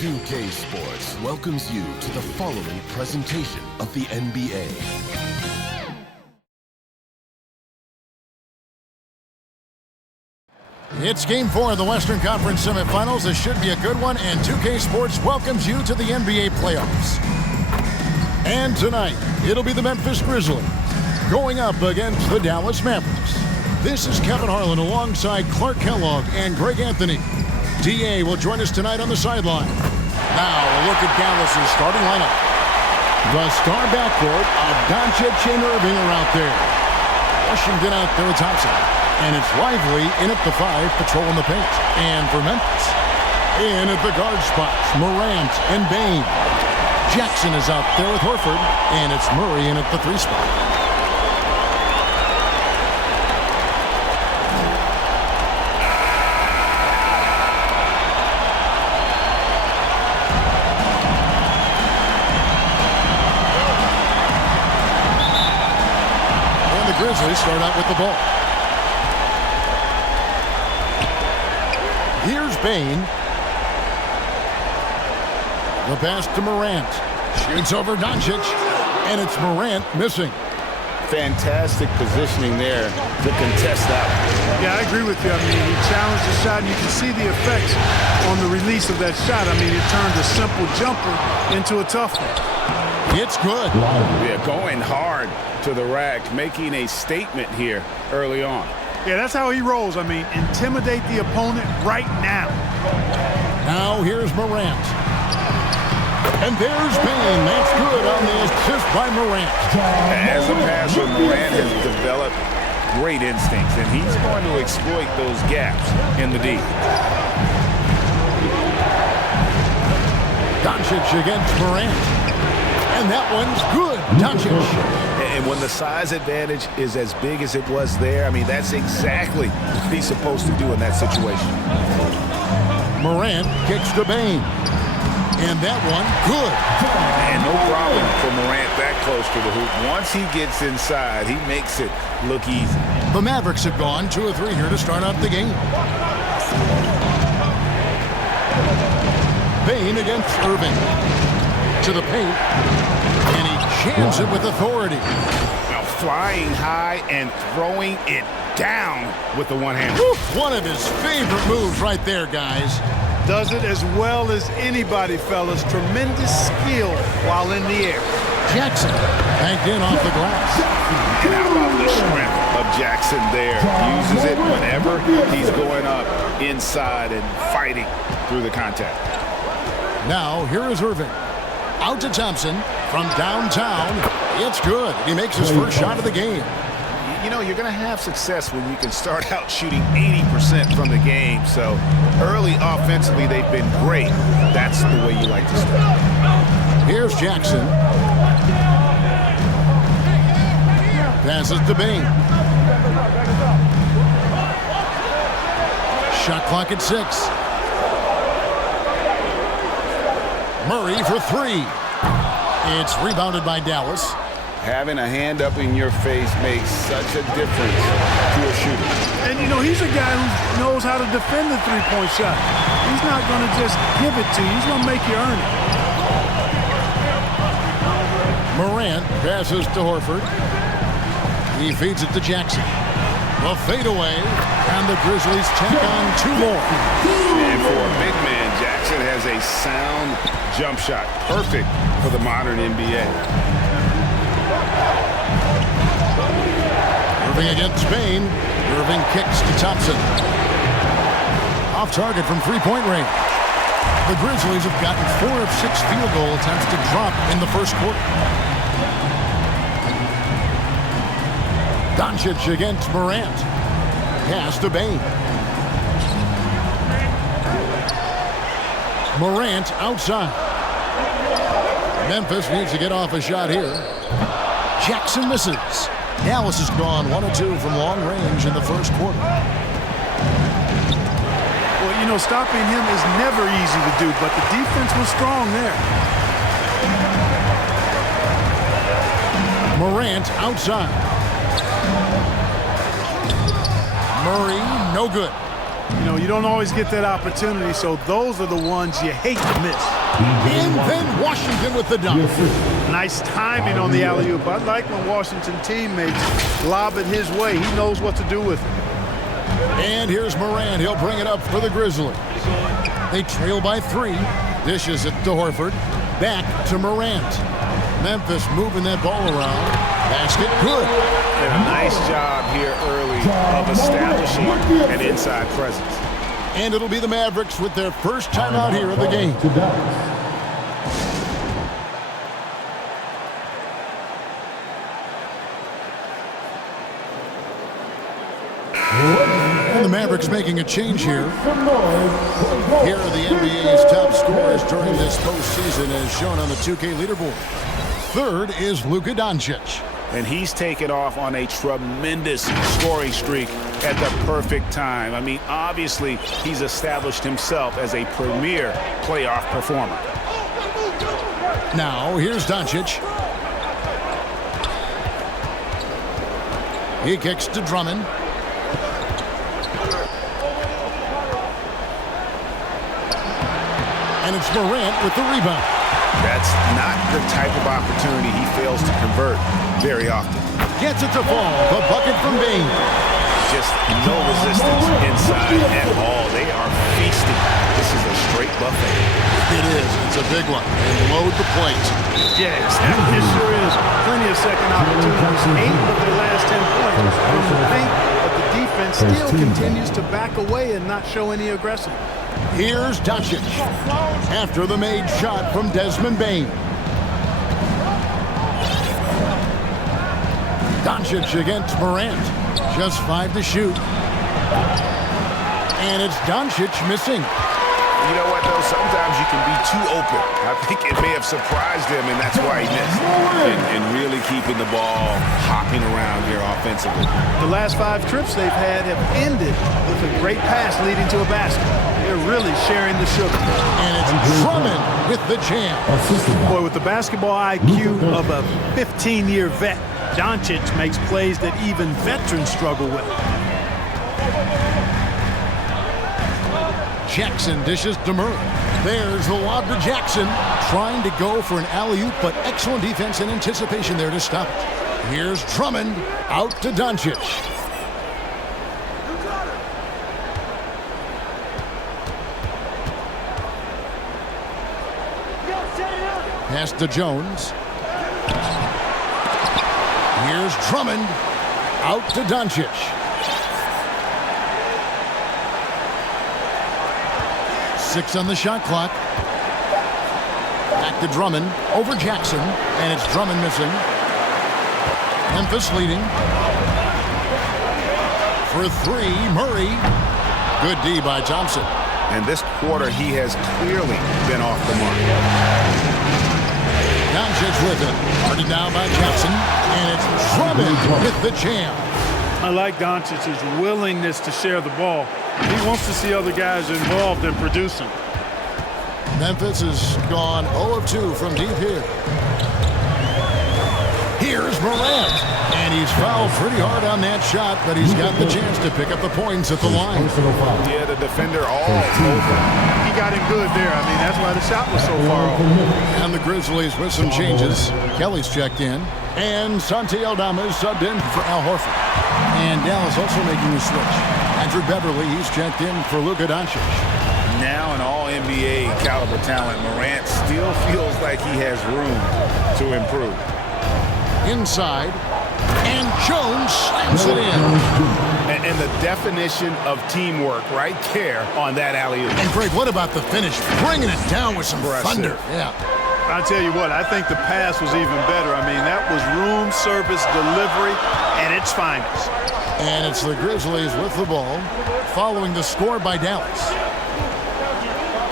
2K Sports welcomes you to the following presentation of the NBA. It's Game 4 of the Western Conference Semifinals. This should be a good one, and 2K Sports welcomes you to the NBA playoffs. And tonight, it'll be the Memphis Grizzlies going up against the Dallas Mavericks. This is Kevin Harlan alongside Clark Kellogg and Greg Anthony. DA will join us tonight on the sideline. Now, a look at Dallas's starting lineup. The star backcourt of Doncic and Irving are out there. Washington out there with Thompson. And it's Lively in at the 5, patrolling the paint. And for Memphis, in at the guard spots, Morant and Bane. Jackson is out there with Horford, and it's Murray in at the 3 spot. And the Grizzlies start out with the ball. Here's Bane. The pass to Morant. Shoots over Doncic. And it's Morant missing. Fantastic positioning there to contest that. Yeah, I agree with you. I mean, he challenged the shot, and you can see the effects on the release of that shot. I mean, it turned a simple jumper into a tough one. It's good. Yeah, going hard to the rack, making a statement here early on. Yeah, that's how he rolls. I mean, intimidate the opponent right now. Now here's Morant. And there's Bane. That's good on the assist by Morant. As a passer, Morant has developed great instincts, and he's going to exploit those gaps in the D. Doncic against Morant. And that one's good. Doncic. And when the size advantage is as big as it was there, I mean, that's exactly what he's supposed to do in that situation. Morant kicks to Bane. And that one, good. And no problem for Morant that close to the hoop. Once he gets inside, he makes it look easy. The Mavericks have gone 2 of 3 here to start out the game. Bane against Irving. To the paint. And he jams it with authority. Now flying high and throwing it down with the one hand. One of his favorite moves right there, guys. Does it as well as anybody, fellas. Tremendous skill while in the air. Jackson banked in off the glass. And how about the strength of Jackson there? Uses it whenever he's going up inside and fighting through the contact. Now, here is Irving. Out to Thompson from downtown. It's good. He makes his first shot of the game. You know, you're going to have success when you can start out shooting 80% from the game. So early offensively, they've been great. That's the way you like to start. Here's Jackson. Passes to Bane. Shot clock at 6. Murray for 3. It's rebounded by Dallas. Having a hand up in your face makes such a difference to a shooter. And, you know, he's a guy who knows how to defend the three-point shot. He's not going to just give it to you. He's going to make you earn it. Morant passes to Horford. He feeds it to Jackson. The fadeaway, and the Grizzlies tack on 2 more. And for a big man, Jackson has a sound jump shot. Perfect for the modern NBA. Irving against Bane. Irving kicks to Thompson. Off target from 3-point range. The Grizzlies have gotten 4 of 6 field goal attempts to drop in the first quarter. Doncic against Morant. Pass to Bane. Morant outside. Memphis needs to get off a shot here. Jackson misses. Dallas has gone 1 of 2 from long range in the first quarter. Well, you know, stopping him is never easy to do, but the defense was strong there. Morant outside. Murray, no good. You know, you don't always get that opportunity, so those are the ones you hate to miss. And then Washington with the dunk. Nice timing on the alley-oop. I like when Washington teammates lob it his way. He knows what to do with it. And here's Morant. He'll bring it up for the Grizzlies. They trail by 3. Dishes it to Horford. Back to Morant. Memphis moving that ball around. Basket good. And a nice job here early of establishing an inside presence. And it'll be the Mavericks with their first timeout here of the game. And the Mavericks making a change here. Here are the NBA's top scorers during this postseason as shown on the 2K leaderboard. Third is Luka Doncic. And he's taken off on a tremendous scoring streak at the perfect time. I mean, obviously, he's established himself as a premier playoff performer. Now, here's Doncic. He kicks to Drummond. And it's Morant with the rebound. That's not the type of opportunity he fails to convert very often. Gets it to fall. The bucket from Bain. Just no resistance inside at all. They are feasting. This is a straight buffet. It is. It's a big one. And load the plate. Yes, it sure is. Plenty of second opportunities. 8 of their last 10 points from the paint, but the defense still continues to back away and not show any aggression. Here's Doncic after the made shot from Desmond Bain. Doncic against Morant. Just 5 to shoot. And it's Doncic missing. You know what, though? Sometimes you can be too open. I think it may have surprised him, and that's why he missed. And really keeping the ball hopping around here offensively. The last 5 trips they've had have ended with a great pass leading to a basket. They're really sharing the sugar. And it's Drummond with the jam. Boy, with the basketball IQ of a 15-year vet, Doncic makes plays that even veterans struggle with. Jackson dishes to Murray. There's the lob to Jackson. Trying to go for an alley-oop, but excellent defense and anticipation there to stop it. Here's Drummond out to Doncic. Pass to Jones. Here's Drummond out to Doncic. Six on the shot clock. Back to Drummond over Jackson, and it's Drummond missing. Memphis leading. For 3, Murray. Good D by Thompson. And this quarter, he has clearly been off the mark. Doncic with it. Guarded down by Jackson, and it's Drummond with the jam. I like Doncic's willingness to share the ball. He wants to see other guys involved in producing. Memphis has gone 0 of 2 from deep here. Here's Morant. And he's fouled pretty hard on that shot, but he's got the chance to pick up the points at the line. Yeah, the defender all over. He got him good there. I mean, that's why the shot was so far off. And the Grizzlies with some changes. Kelly's checked in. And Santi Aldama is subbed in for Al Horford. And Dallas also making a switch. Andrew Beverly, he's checked in for Luka Doncic. Now an all-NBA caliber talent, Morant still feels like he has room to improve. Inside, and Jones slams it in. And the definition of teamwork right there on that alley-oop. And Greg, what about the finish? Bringing it down with some thunder. Yeah. I tell you what, I think the pass was even better. I mean, that was room service delivery at its finest. And it's the Grizzlies with the ball, following the score by Dallas.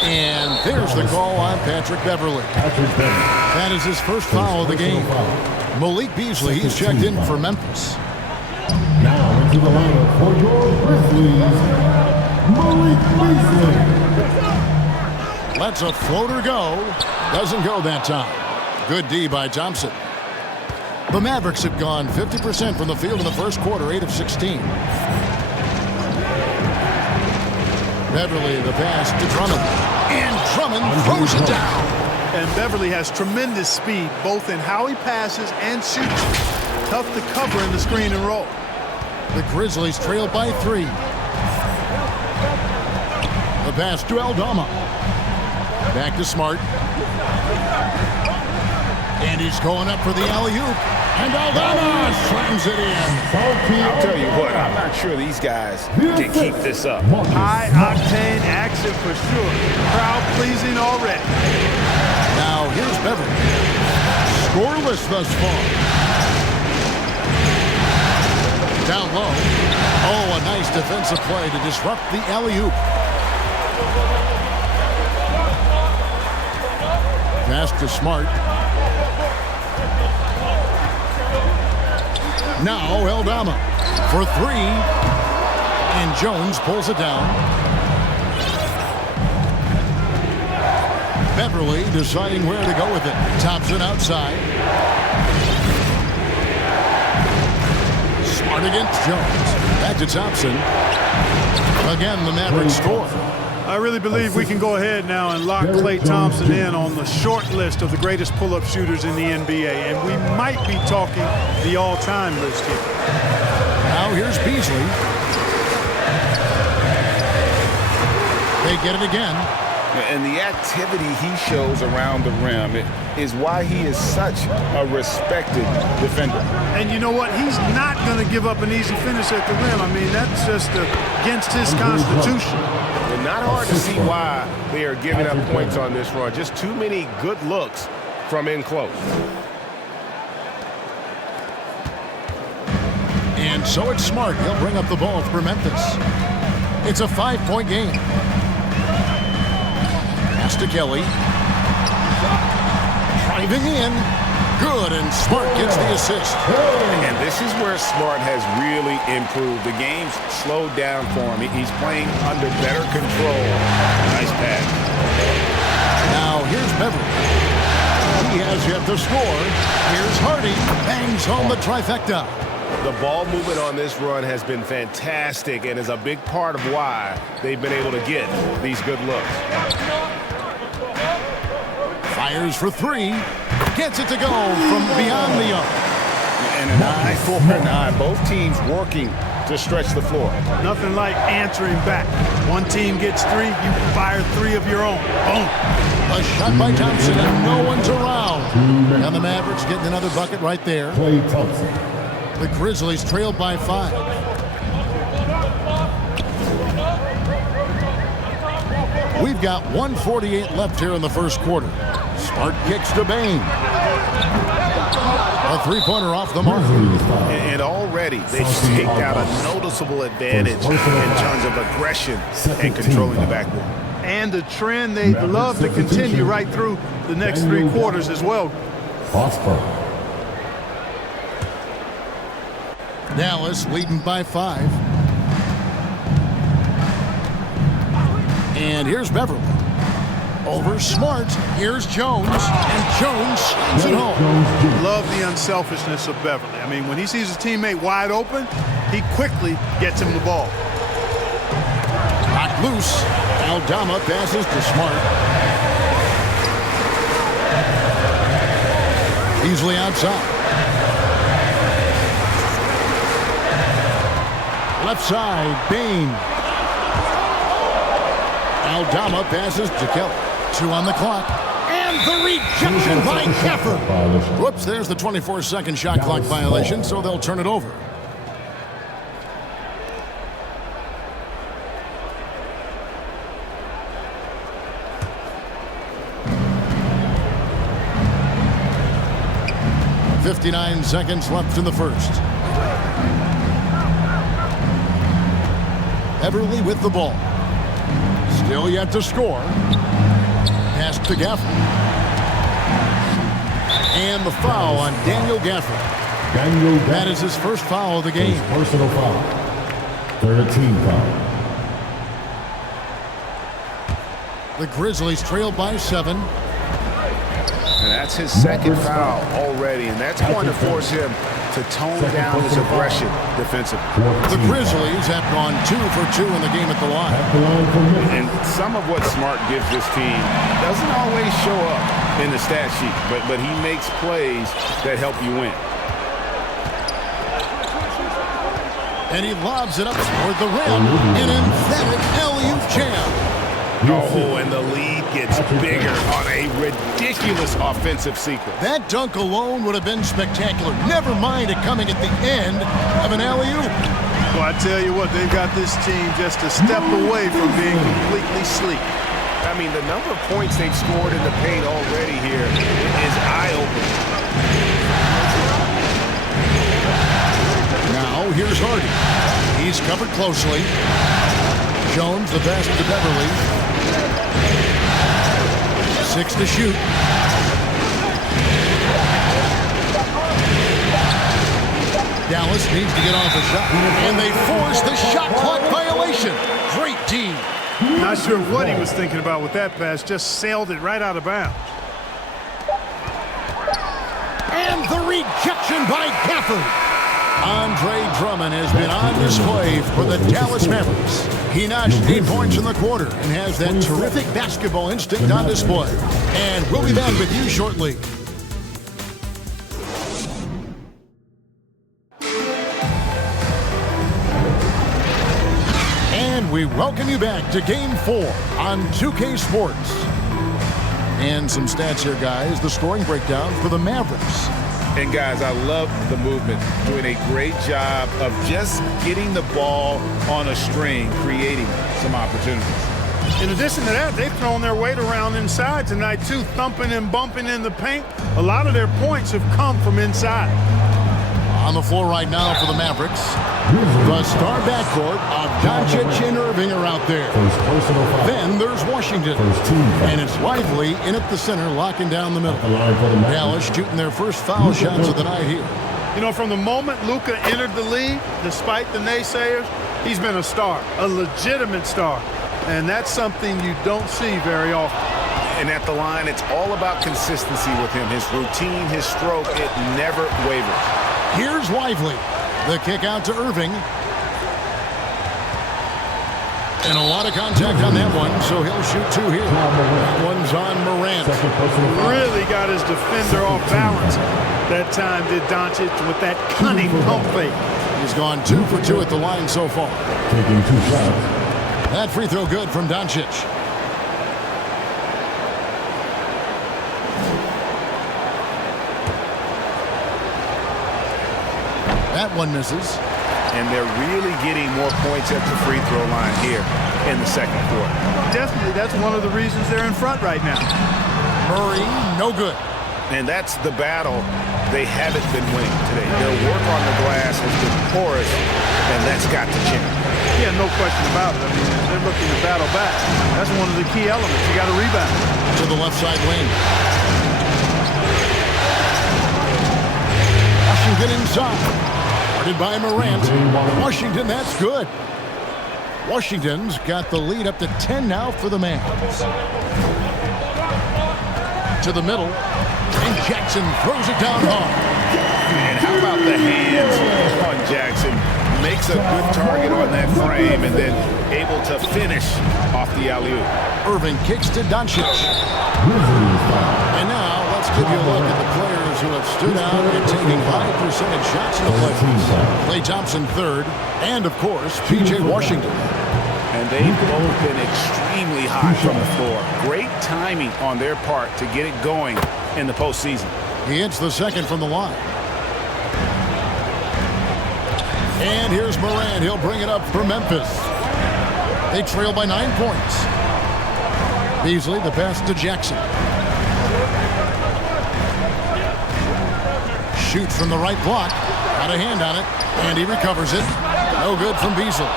And there's the call on Patrick Beverly. That is his first foul of the game. Malik Beasley, he's checked in for Memphis. Now into the lineup for your Grizzlies, Malik Beasley. Lets a floater go. Doesn't go that time. Good D by Thompson. The Mavericks have gone 50% from the field in the first quarter, 8 of 16. Beverly, the pass to Drummond. And Drummond throws it down. And Beverly has tremendous speed, both in how he passes and shoots. Tough to cover in the screen and roll. The Grizzlies trail by 3. The pass to Aldama. Back to Smart. And he's going up for the alley-oop. And Aldama slams it in. I'll tell you what, I'm not sure these guys can keep this up. High-octane action for sure. Crowd-pleasing already. Now here's Beverly. Scoreless thus far. Down low. Oh, a nice defensive play to disrupt the alley-oop. Pass to Smart. Now Aldama for 3. And Jones pulls it down. Beverly deciding where to go with it. Thompson outside. Smart against Jones. Back to Thompson. Again, the Mavericks score. I really believe we can go ahead now and lock Klay Thompson in on the short list of the greatest pull-up shooters in the NBA. And we might be talking the all-time list here. Now here's Beasley. They get it again. And the activity he shows around the rim is why he is such a respected defender. And you know what? He's not going to give up an easy finish at the rim. I mean, that's just against his constitution. And not hard to see why they are giving up points on this run. Just too many good looks from in close. And so it's Smart. He'll bring up the ball for Memphis. It's a 5-point game. Pass to Kelly. Driving in. Good, and Smart gets the assist. And this is where Smart has really improved. The game's slowed down for him. He's playing under better control. Nice pass. Now here's Beverly. He has yet to score. Here's Hardy. Bangs home the trifecta. The ball movement on this run has been fantastic and is a big part of why they've been able to get these good looks. Fires for 3. Gets it to go from beyond the arc. And an eye for an eye. Both teams working to stretch the floor. Nothing like answering back. One team gets 3, you fire 3 of your own. Boom. A shot by Thompson, and no one's around. And the Mavericks getting another bucket right there. Klay Thompson. The Grizzlies trail by 5. We've got 1:48 left here in the first quarter. Smart kicks to Bain. A 3-pointer off the mark. And already they've staked out a noticeable advantage in terms of aggression and controlling the backboard. And a trend they'd love to continue right through the next 3 quarters as well. Dallas leading by 5. And here's Beverly. Over Smart. Here's Jones. And Jones slams it home. Love the unselfishness of Beverly. I mean, when he sees his teammate wide open, he quickly gets him the ball. Knocked loose. Aldama passes to Smart. Easily outside. Left side, Bain. Aldama passes to Kelly. 2 on the clock. And the rejection by Gafford. Whoops, there's the 24-second shot clock violation, so they'll turn it over. .59 seconds left in the first. Beverly with the ball. Still yet to score. Pass to Gafford. And the foul on Daniel Gafford. That is his first foul of the game. Personal foul. 13 foul. The Grizzlies trail by 7. And that's his second foul already, and that's going to force him to tone down his aggression defensively. The Grizzlies have gone 2 for 2 in the game at the line. And some of what Smart gives this team doesn't always show up in the stat sheet, but he makes plays that help you win. And he lobs it up toward the rim. An emphatic alley-oop jam. Oh, and the lead gets bigger on a ridiculous offensive sequence. That dunk alone would have been spectacular. Never mind it coming at the end of an alley-oop. Well, I tell you what, they've got this team just a step away from being completely sleek. I mean, the number of points they've scored in the paint already here is eye-opening. Now, here's Hardy. He's covered closely. Jones, the pass to Beverly. 6 to shoot. Dallas needs to get off a shot, and they force the shot clock violation. Great team. Not sure what he was thinking about with that pass. Just sailed it right out of bounds. And the rejection by Gafford. Andre Drummond has been on display for the Dallas Mavericks. He notched 8 points in the quarter and has that terrific basketball instinct on display. And we'll be back with you shortly. And we welcome you back to Game 4 on 2K Sports. And some stats here, guys. The scoring breakdown for the Mavericks. And guys, I love the movement. Doing a great job of just getting the ball on a string, creating some opportunities. In addition to that, they've thrown their weight around inside tonight, too, thumping and bumping in the paint. A lot of their points have come from inside. On the floor right now for the Mavericks, the star backcourt of Doncic and Irving are out there. Then there's Washington, and it's Lively in at the center, locking down the middle. Dallas shooting their first foul shots of the night here. You know, from the moment Luka entered the league, despite the naysayers, he's been a star, a legitimate star. And that's something you don't see very often. And at the line, it's all about consistency with him. His routine, his stroke, it never wavers. Here's Lively. The kick out to Irving. And a lot of contact on that one, so he'll shoot 2 here. That one's on Morant. Really got his defender off balance. That time did Doncic with that cunning pump fake. He's gone 2 for 2 at the line so far. Taking 2 shots. That free throw good from Doncic. That one misses. And they're really getting more points at the free throw line here in the second quarter. Definitely, that's one of the reasons they're in front right now. Murray, no good. And that's the battle they haven't been winning today. Their work on the glass has been porous, and that's got to change. Yeah, no question about it. I mean, they're looking to battle back. That's one of the key elements. You got to rebound. To the left side lane. Washington inside. Guarded by Morant. Washington, that's good. Washington's got the lead up to 10 now for the Mavs. To the middle. And Jackson throws it down hard. And how about the hands on Jackson? Makes a good target on that frame and then able to finish off the alley-oop. Irving kicks to Doncic. And now let's give you a look at the players who have stood out and taken high percentage shots in the playoffs. Klay Thompson third, and of course, P.J. Washington. And they've both been extremely hot from the floor. Great timing on their part to get it going in the postseason. He hits the second from the line. And here's Morant. He'll bring it up for Memphis. They trail by 9 points. Beasley, the pass to Jackson. Shoots from the right block. Got a hand on it, and he recovers it. No good from Beasley.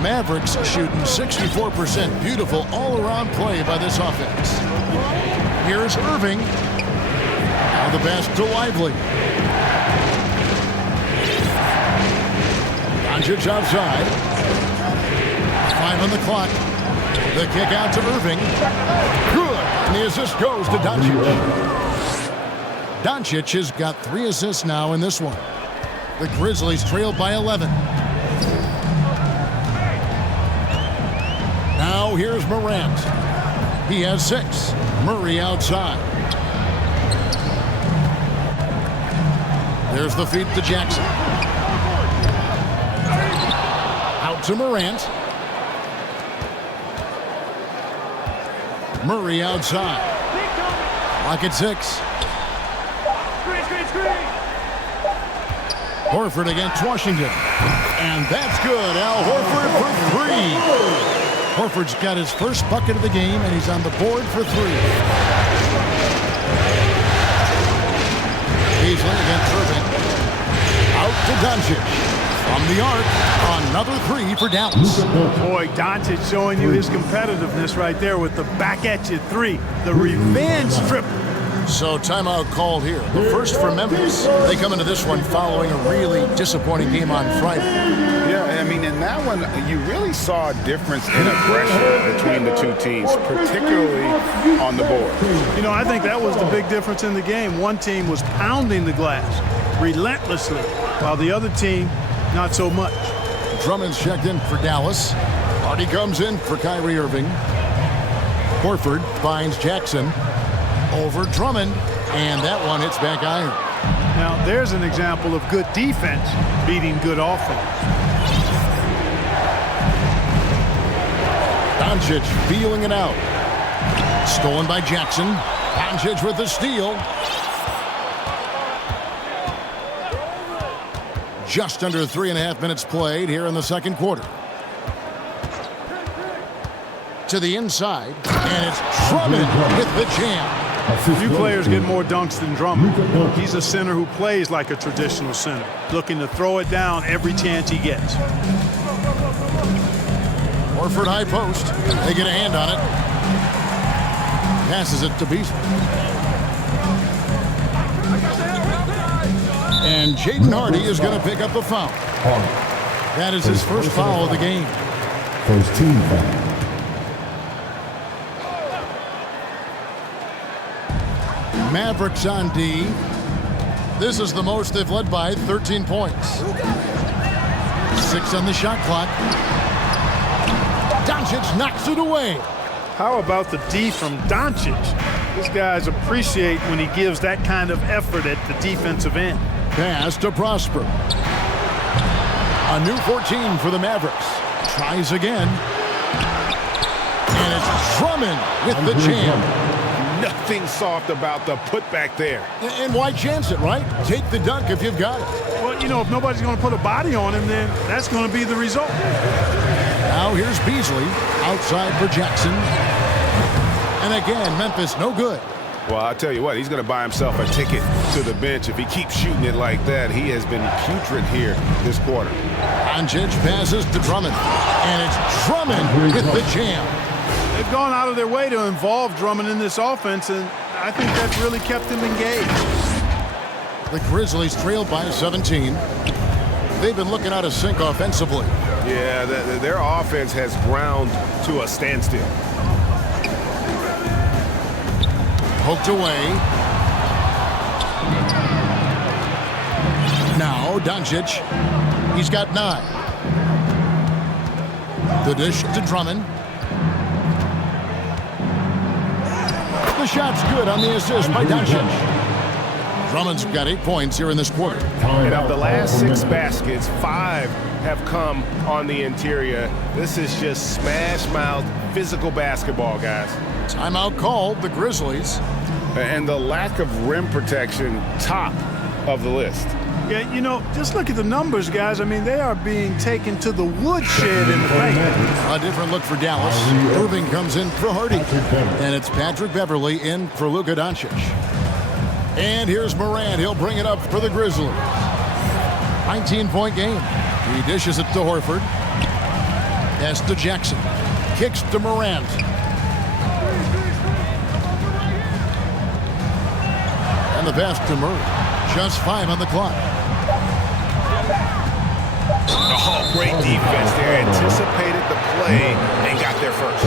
Mavericks shooting 64%. Beautiful all-around play by this offense. Here's Irving. Now the pass to Lively. Doncic outside. 5 on the clock. The kick out to Irving. Good. And the assist goes to Doncic. Doncic has got 3 assists now in this one. The Grizzlies trailed by 11. Now here's Morant. He has 6. Murray outside. There's the feed to Jackson. Out to Morant. Murray outside. Lock at 6. Horford against Washington. And that's good. Al Horford for 3. Horford's got his first bucket of the game, and he's on the board for 3. Beasley against Irving. Out to Doncic. From the arc, another 3 for Dallas. Boy, Doncic showing you his competitiveness right there with the back at you 3. The revenge triple. So timeout called here. The first for Memphis. They come into this one following a really disappointing game on Friday. Yeah, I mean, in that one, you really saw a difference in aggression between the two teams, particularly on the board. You know, I think that was the big difference in the game. One team was pounding the glass relentlessly, while the other team, not so much. Drummond's checked in for Dallas. Hardy comes in for Kyrie Irving. Horford finds Jackson. Over Drummond, and that one hits back iron. Now, there's an example of good defense beating good offense. Doncic feeling it out. Stolen by Jackson. Doncic with the steal. Just under 3.5 minutes played here in the second quarter. To the inside, and it's Drummond with the jam. Few players get more dunks than Drummond. He's a center who plays like a traditional center, looking to throw it down every chance he gets. Horford high post. They get a hand on it. Passes it to Beasley. And Jaden Hardy is going to pick up the foul. That is his first foul of the game. First team foul. Mavericks on D. This is the most they've led by, 13 points. 6 on the shot clock. Doncic knocks it away. How about the D from Doncic? These guys appreciate when he gives that kind of effort at the defensive end. Pass to Prosper. A new 14 for the Mavericks. Tries again. And it's Drummond with the jam. Nothing soft about the putback there. And why chance it, right? Take the dunk if you've got it. Well, you know, if nobody's going to put a body on him, then that's going to be the result. Now here's Beasley. Outside for Jackson. And again, Memphis no good. Well, I'll tell you what, he's going to buy himself a ticket to the bench. If he keeps shooting it like that, he has been putrid here this quarter. Doncic passes to Drummond. And it's Drummond with the jam. They've gone out of their way to involve Drummond in this offense, and I think that's really kept him engaged. The Grizzlies trailed by 17. They've been looking out of sync offensively. Yeah, their offense has ground to a standstill. Poked away. Now Doncic. He's got 9. The dish to Drummond. The shot's good on the assist by Doncic. Drummond's got 8 points here in this quarter. And of the last 6 baskets, 5 have come on the interior. This is just smash-mouth physical basketball, guys. Timeout called, the Grizzlies. And the lack of rim protection, top of the list. Yeah, you know, just look at the numbers, guys. I mean, they are being taken to the woodshed in the paint. A different look for Dallas. Irving comes in for Hardy. And it's Patrick Beverley in for Luka Doncic. And here's Morant. He'll bring it up for the Grizzlies. 19-point game. He dishes it to Horford. Pass to Jackson. Kicks to Morant. And the pass to Murray. Just 5 on the clock. Oh, great defense there. Anticipated the play and got there first.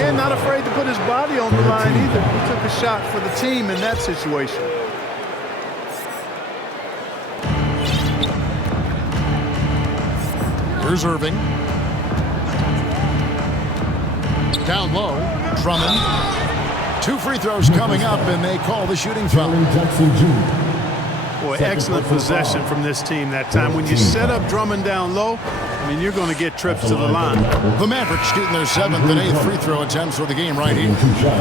And not afraid to put his body on the line either. He took a shot for the team in that situation. Here's Irving. Down low, Drummond. 2 free throws coming up, and they call the shooting foul. Boy, excellent possession from this team that time. When you set up Drummond down low, I mean, you're going to get trips to the line. The Mavericks shooting their 7th and 8th free throw attempts for the game right here.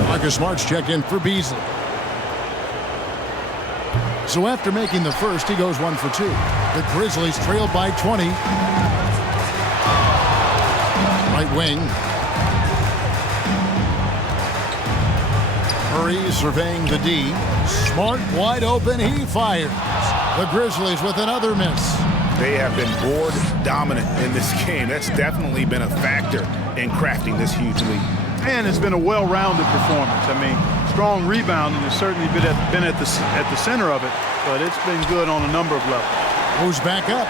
Marcus Smart's checked in for Beasley. So after making the first, he goes 1 for 2. The Grizzlies trailed by 20. Right wing. Murray surveying the D. Smart wide open. He fires. The Grizzlies with another miss. They have been board dominant in this game. That's definitely been a factor in crafting this huge lead. And it's been a well-rounded performance. I mean, strong rebounding has certainly been at the center of it, but it's been good on a number of levels. Moves back up,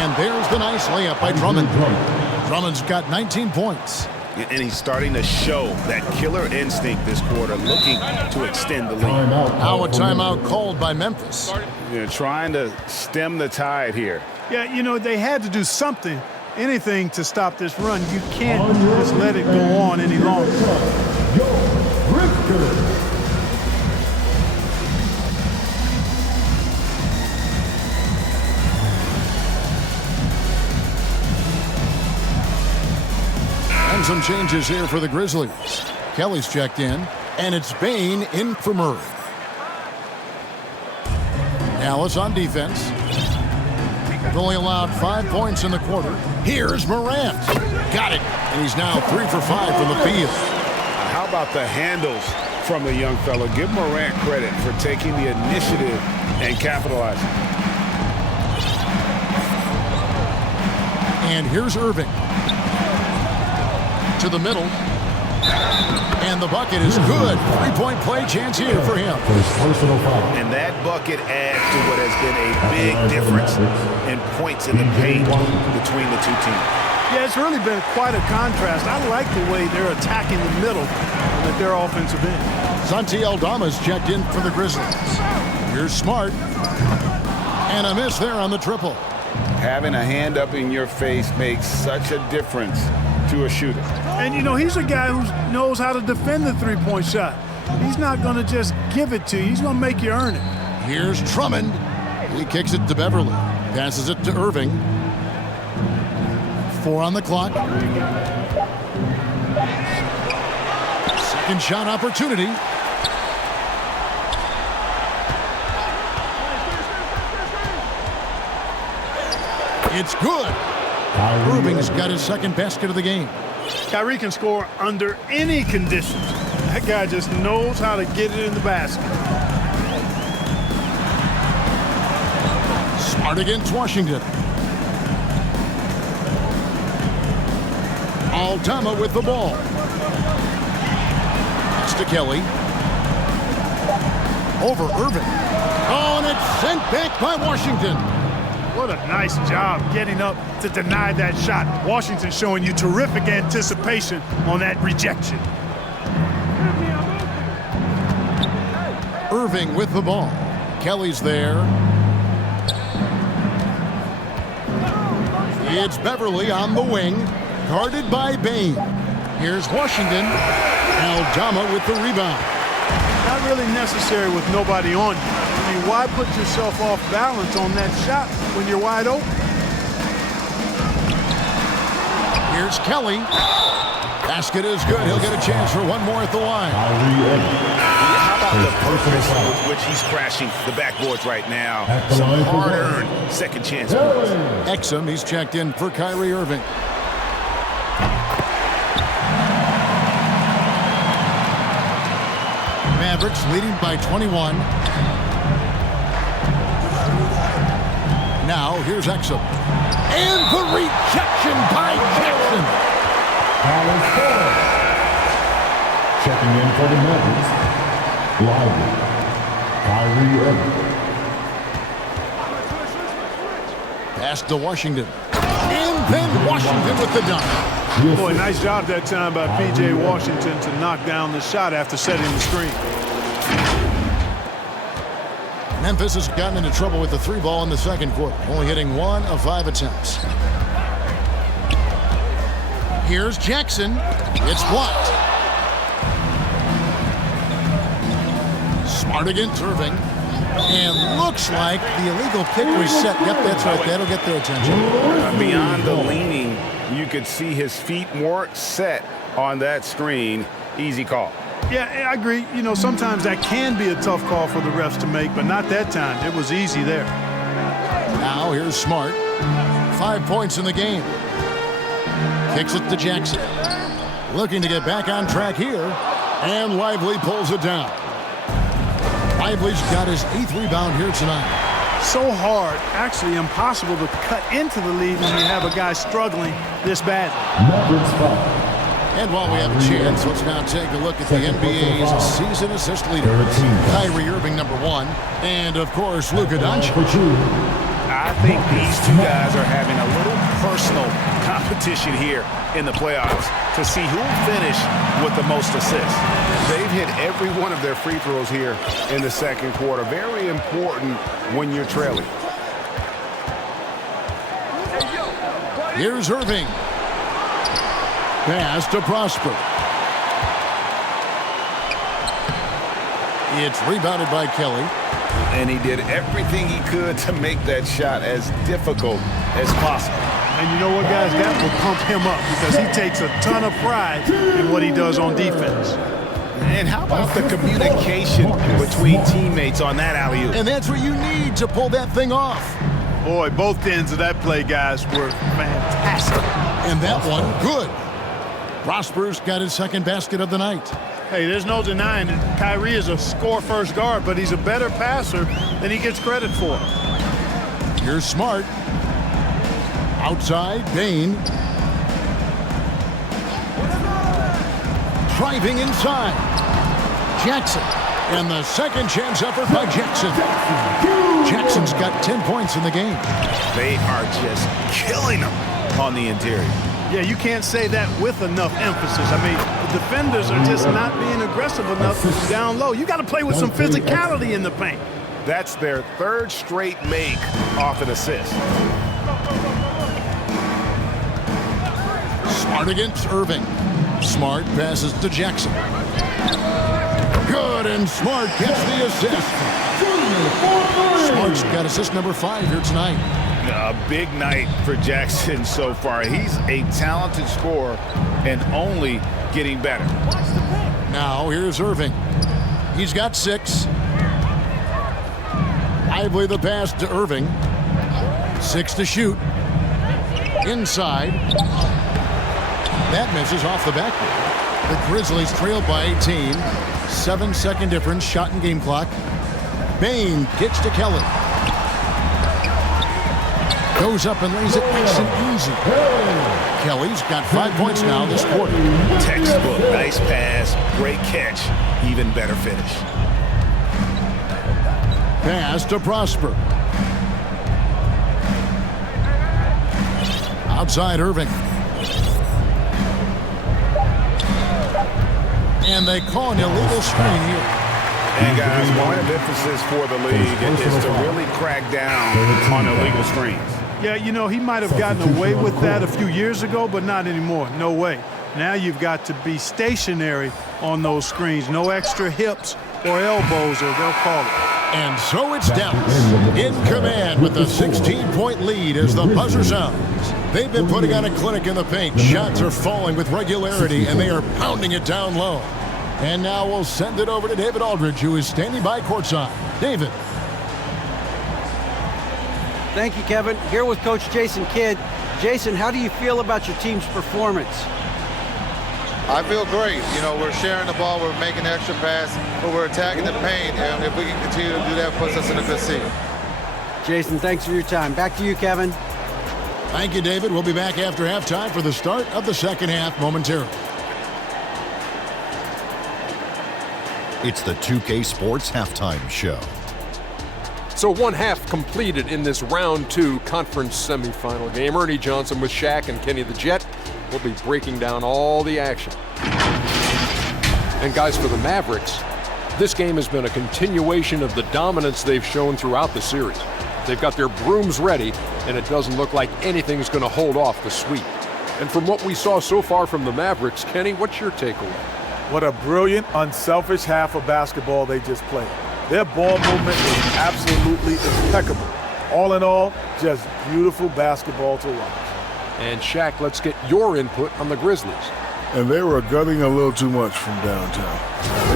and there's the nice layup by Drummond. Drummond's got 19 points. And he's starting to show that killer instinct this quarter, looking to extend the lead. Now a timeout called by Memphis. They're trying to stem the tide here. Yeah, you know, they had to do something, anything to stop this run. You can't just let it go on any longer. And some changes here for the Grizzlies. Kelly's checked in, and it's Bain in for Murray. Alice on defense. Only allowed 5 points in the quarter. Here's Morant. Got it. And he's now 3 for 5 from the field. How about the handles from the young fellow? Give Morant credit for taking the initiative and capitalizing. And here's Irving. To the middle. And the bucket is good. 3-point play chance here for him. And that bucket adds to what has been a big difference in points in the paint between the two teams. Yeah, it's really been quite a contrast. I like the way they're attacking the middle at their offensive end. Santi Aldama's checked in for the Grizzlies. Here's Smart. And a miss there on the triple. Having a hand up in your face makes such a difference to a shooter. And, you know, he's a guy who knows how to defend the three-point shot. He's not going to just give it to you. He's going to make you earn it. Here's Drummond. He kicks it to Beverly. Passes it to Irving. 4 on the clock. Second shot opportunity. It's good. Irving's got his second basket of the game. Kyrie can score under any conditions. That guy just knows how to get it in the basket. Smart against Washington. Aldama with the ball. It's to Kelly. Over Irving. Oh, and it's sent back by Washington. What a nice job getting up to deny that shot. Washington showing you terrific anticipation on that rejection. Irving with the ball. Kelly's there. It's Beverly on the wing, guarded by Bain. Here's Washington. Aldama with the rebound. Not really necessary with nobody on you. I mean, why put yourself off balance on that shot when you're wide open? Here's Kelly. Basket is good. He'll get a chance for one more at the line. How about the purpose with which he's crashing the backboards right now? Some hard-earned second chance points. Exum, he's checked in for Kyrie Irving. Mavericks leading by 21. Now here's Exum. And the rejection by Jackson. Checking in for the Mavericks. Lively. Kyrie Irving. Pass to Washington. And then Washington with the dunk. Boy, nice job that time by P.J. Washington to knock down the shot after setting the screen. Memphis has gotten into trouble with the 3 ball in the second quarter, only hitting 1 of 5 attempts. Here's Jackson. It's blocked. Smart against Irving. And looks like the illegal pick was set. Yep, that's right. That'll get their attention. Beyond the leaning, you could see his feet more set on that screen. Easy call. Yeah, I agree. You know, sometimes that can be a tough call for the refs to make, but not that time. It was easy there. Now here's Smart. 5 points in the game. Kicks it to Jackson. Looking to get back on track here. And Lively pulls it down. Lively's got his 8th rebound here tonight. So hard, actually impossible to cut into the lead when you have a guy struggling this bad. And while we have a chance, let's now take a look at the NBA's season assist leaders. Kyrie Irving, #1. And, of course, Luka Doncic. I think these two guys are having a little personal competition here in the playoffs to see who will finish with the most assists. They've hit every one of their free throws here in the second quarter. Very important when you're trailing. Here's Irving. Pass to Prosper. It's rebounded by Kelly. And he did everything he could to make that shot as difficult as possible. And you know what, guys? That will pump him up because he takes a ton of pride in what he does on defense. And how about the communication between teammates on that alley-oop? And that's what you need to pull that thing off. Boy, both ends of that play, guys, were fantastic. And that one, good. Prosper's got his 2nd basket of the night. Hey, there's no denying it. Kyrie is a score-first guard, but he's a better passer than he gets credit for. Here's Smart. Outside, Bain. Driving inside. Jackson. And the second chance effort by Jackson. Jackson's got 10 points in the game. They are just killing them on the interior. Yeah, you can't say that with enough emphasis. I mean, the defenders are just not being aggressive enough down low. You got to play with some physicality in the paint. That's their 3rd straight make off an assist. Smart against Irving. Smart passes to Jackson. Good, and Smart gets the assist. Smart's got assist number 5 here tonight. A big night for Jackson so far. He's a talented scorer and only getting better. Now here's Irving. He's got 6. Lively the pass to Irving. 6 to shoot. Inside. That misses off the backboard. The Grizzlies trail by 18. 7-second difference, shot and game clock. Bain gets to Kelly. Goes up and lays it nice and easy. Kelly's got 5 points now this quarter. Textbook, nice pass, great catch, even better finish. Pass to Prosper. Outside Irving. And they call an illegal screen here. And guys, point of emphasis for the league is to really crack down on illegal screens. Yeah, you know, he might have gotten away with that a few years ago, but not anymore. No way. Now you've got to be stationary on those screens. No extra hips or elbows, or they'll call it. And so it's Dallas in command with a 16-point lead as the buzzer sounds. They've been putting on a clinic in the paint. Shots are falling with regularity, and they are pounding it down low. And now we'll send it over to David Aldridge, who is standing by courtside. David. Thank you, Kevin. Here with Coach Jason Kidd. Jason, how do you feel about your team's performance? I feel great. You know, we're sharing the ball, we're making the extra pass, but we're attacking the paint, and if we can continue to do that, it puts us in a good seat. Jason, thanks for your time. Back to you, Kevin. Thank you, David. We'll be back after halftime for the start of the second half momentarily. It's the 2K Sports Halftime Show. So 1 half completed in this round 2 conference semifinal game. Ernie Johnson with Shaq and Kenny the Jet will be breaking down all the action. And guys, for the Mavericks, this game has been a continuation of the dominance they've shown throughout the series. They've got their brooms ready, and it doesn't look like anything's going to hold off the sweep. And from what we saw so far from the Mavericks, Kenny, what's your takeaway? What a brilliant, unselfish half of basketball they just played. Their ball movement was absolutely impeccable. All in all, just beautiful basketball to watch. And Shaq, let's get your input on the Grizzlies. And they were gutting a little too much from downtown.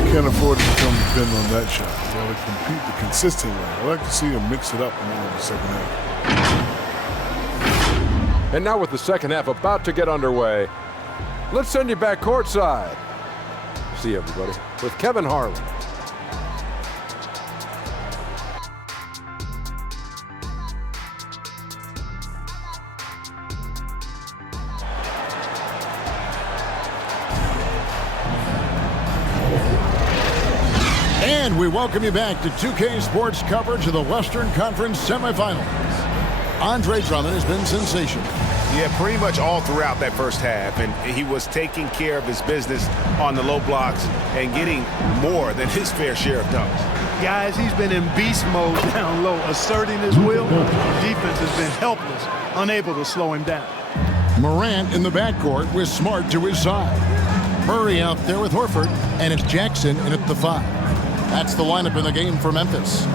They can't afford to become dependent on that shot. They got to compete the consistent way. I like to see them mix it up more in the second half. And now with the second half about to get underway, let's send you back courtside. See everybody with Kevin Harlan. And we welcome you back to 2K Sports coverage of the Western Conference semifinals. Andre Drummond has been sensational. Yeah, pretty much all throughout that first half, and he was taking care of his business on the low blocks and getting more than his fair share of dunks. Guys, he's been in beast mode down low, asserting his will. Defense has been helpless, unable to slow him down. Morant in the backcourt with Smart to his side. Murray out there with Horford, and it's Jackson in at the 5. That's the lineup in the game for Memphis.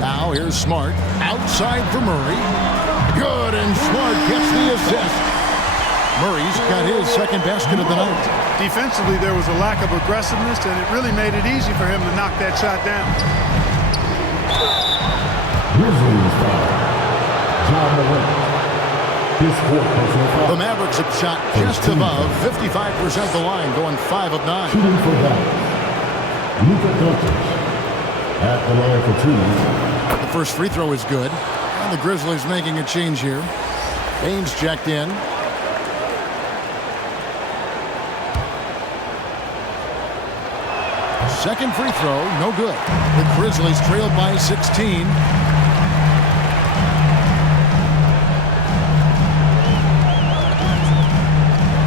Now here's Smart, outside for Murray. Good, and Smart gets the assist. Murray's got his second basket of the night. Defensively, there was a lack of aggressiveness, and it really made it easy for him to knock that shot down. The Mavericks have shot just above 55% of the line, going 5 of 9. Shooting for that, Doncic at the line for 2. The first free throw is good. And the Grizzlies making a change here. Baines checked in. Second free throw, no good. The Grizzlies trailed by 16.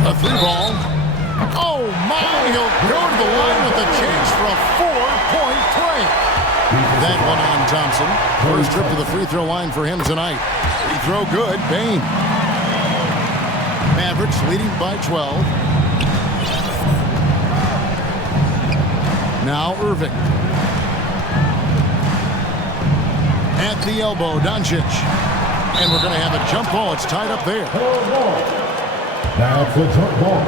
A 3-ball. Oh my, he'll go to the line with a chance for a 4-point play. That one on Thompson. First trip to the free throw line for him tonight. Free throw good, Bane. Mavericks leading by 12. Now Irving. At the elbow, Doncic. And we're going to have a jump ball. It's tied up there. That's a jump ball.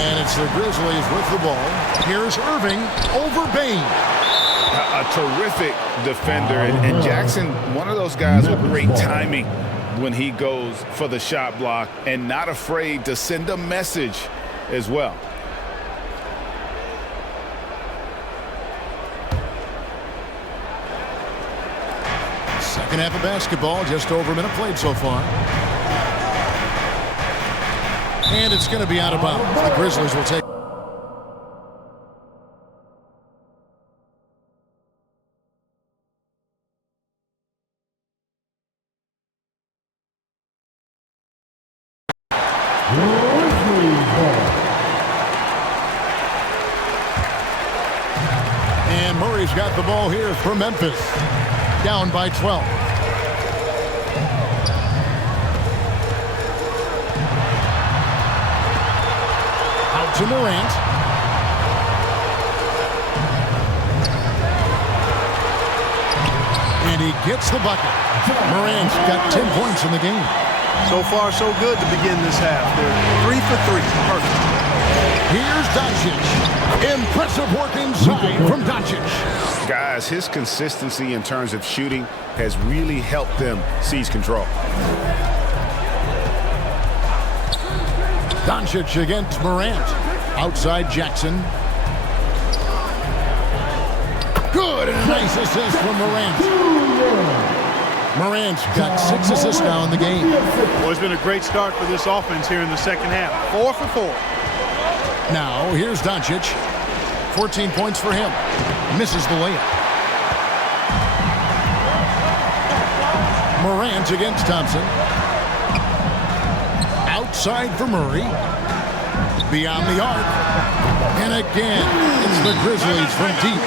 And it's the Grizzlies with the ball. Here's Irving over Bane. A terrific defender. And Jackson, one of those guys with great timing when he goes for the shot block and not afraid to send a message as well. Second half of basketball, just over a minute played so far. And it's going to be out of bounds. The Grizzlies will take. And Murray's got the ball here for Memphis. Down by 12. Out to Morant. And he gets the bucket. Morant's got 10 points in the game. So far, so good to begin this half. They're 3 for 3. Perfect. Here's Doncic. Impressive work inside from Doncic. Guys, his consistency in terms of shooting has really helped them seize control. Doncic against Morant. Outside Jackson. Good, and a nice assist from Morant. Morant's got 6 assists now in the game. Well, it's been a great start for this offense here in the second half. 4 for 4. Now, here's Doncic. 14 points for him. Misses the layup. Morant against Thompson. Outside for Murray. Beyond the arc. And again, it's the Grizzlies from deep.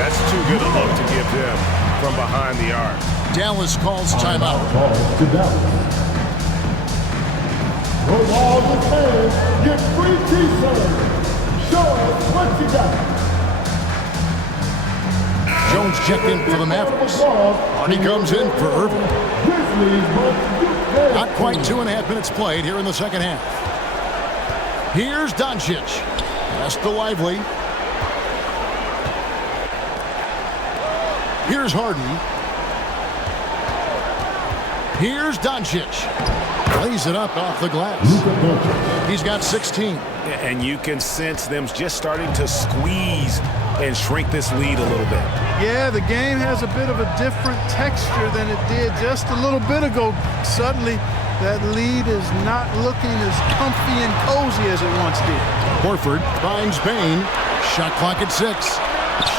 That's too good a look to give him from behind the arc. Dallas calls timeout. To Dallas. Those balls in hand, get free T-shirts. Show us what you got. Jones checked in for the Mavericks. Hardy comes in for Irving. Not quite 2.5 minutes played here in the second half. Here's Doncic. Pass to Lively. Here's Harden. Here's Doncic. Lays it up off the glass. He's got 16. And you can sense them just starting to squeeze and shrink this lead a little bit. Yeah, the game has a bit of a different texture than it did just a little bit ago. Suddenly, that lead is not looking as comfy and cozy as it once did. Horford finds Payne. Shot clock at 6.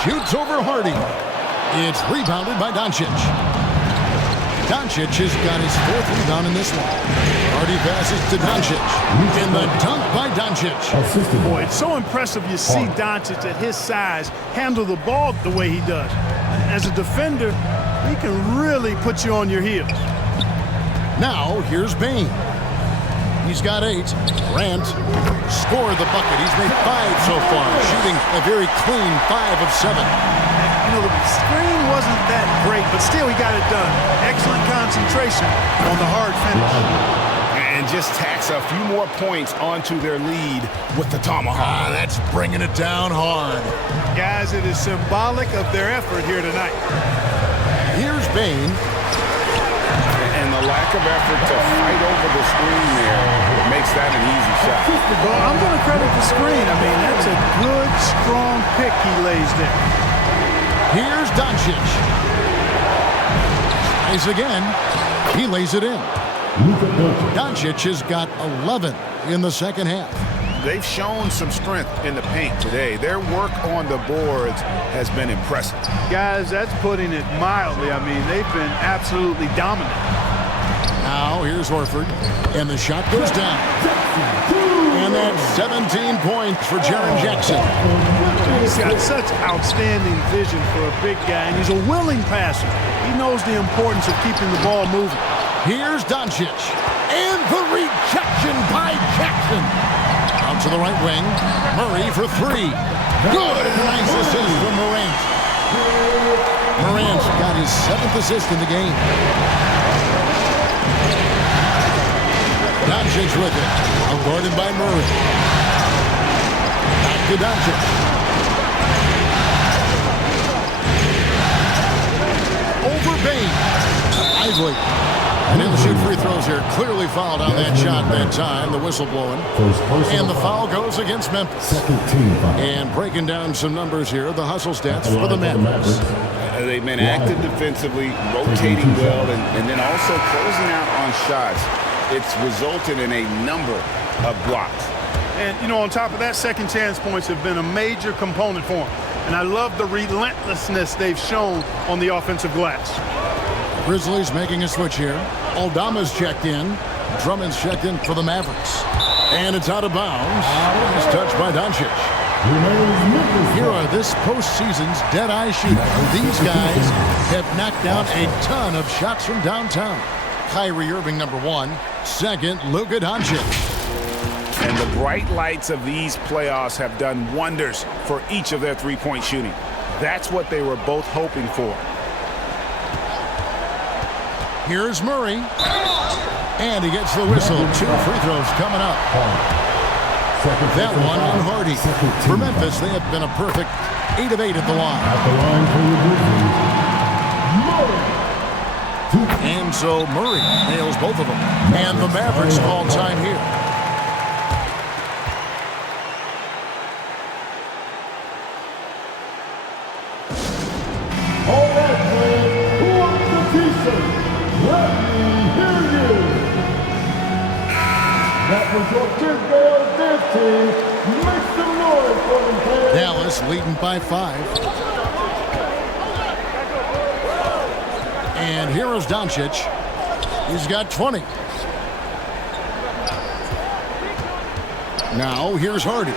Shoots over Hardy. It's rebounded by Doncic. Doncic has got his 4th rebound in this one. Hardy passes to Doncic. And the dunk by Doncic. Boy, it's so impressive you see Doncic at his size handle the ball the way he does. As a defender, he can really put you on your heels. Now, here's Payne. He's got 8. Grant scored the bucket. He's made 5 so far, shooting a very clean 5 of 7. You know, the screen wasn't that great, but still he got it done. Excellent concentration on the hard finish. And just tacks a few more points onto their lead with the tomahawk. That's bringing it down hard. Guys, it is symbolic of their effort here tonight. Here's Payne. And the lack of effort to fight over the screen there makes that an easy shot. Well, I'm going to credit the screen. I mean, that's a good, strong pick he lays there. Here's Doncic. Tries again. He lays it in. Doncic has got 11 in the second half. They've shown some strength in the paint today. Their work on the boards has been impressive. Guys, that's putting it mildly. I mean, they've been absolutely dominant. Now, here's Horford. And the shot goes down. And that's 17 points for G.G.Jackson. He's got such outstanding vision for a big guy, and he's a willing passer. He knows the importance of keeping the ball moving. Here's Doncic. And the rejection by Jackson. Out to the right wing. Murray for 3. Good. Nice assist from Morant. Morant's got his 7th assist in the game. Doncic with it. Guarded by Murray. Back to Doncic. Over Payne. Lively. And he'll shoot free throws here. Clearly fouled on that shot that time. The whistle blowing. And the foul goes against Memphis. And breaking down some numbers here. The hustle stats for the Mavericks. They've been active defensively, rotating well, and then also closing out on shots. It's resulted in a number of blocks. And, you know, on top of that, second chance points have been a major component for them. And I love the relentlessness they've shown on the offensive glass. Grizzlies making a switch here. Aldama's checked in. Drummond's checked in for the Mavericks. And it's out of bounds. It's touched by Doncic. Here are this postseason's dead-eye shooters. These guys have knocked down a ton of shots from downtown. Kyrie Irving, number 1. Second, Luka Doncic. And the bright lights of these playoffs have done wonders for each of their three-point shooting. That's what they were both hoping for. Here's Murray. And he gets the whistle. 2 free throws coming up. That one on Hardy. For Memphis, they have been a perfect 8 of 8 at the line. And so Murray nails both of them. And the Mavericks call time here. All right, fans, who wants the T-shirt? Let me hear you. That was your big girl dance team. Make some noise for them, fans. Dallas leading by 5. And here is Doncic. He's got 20. Now here's Hardy.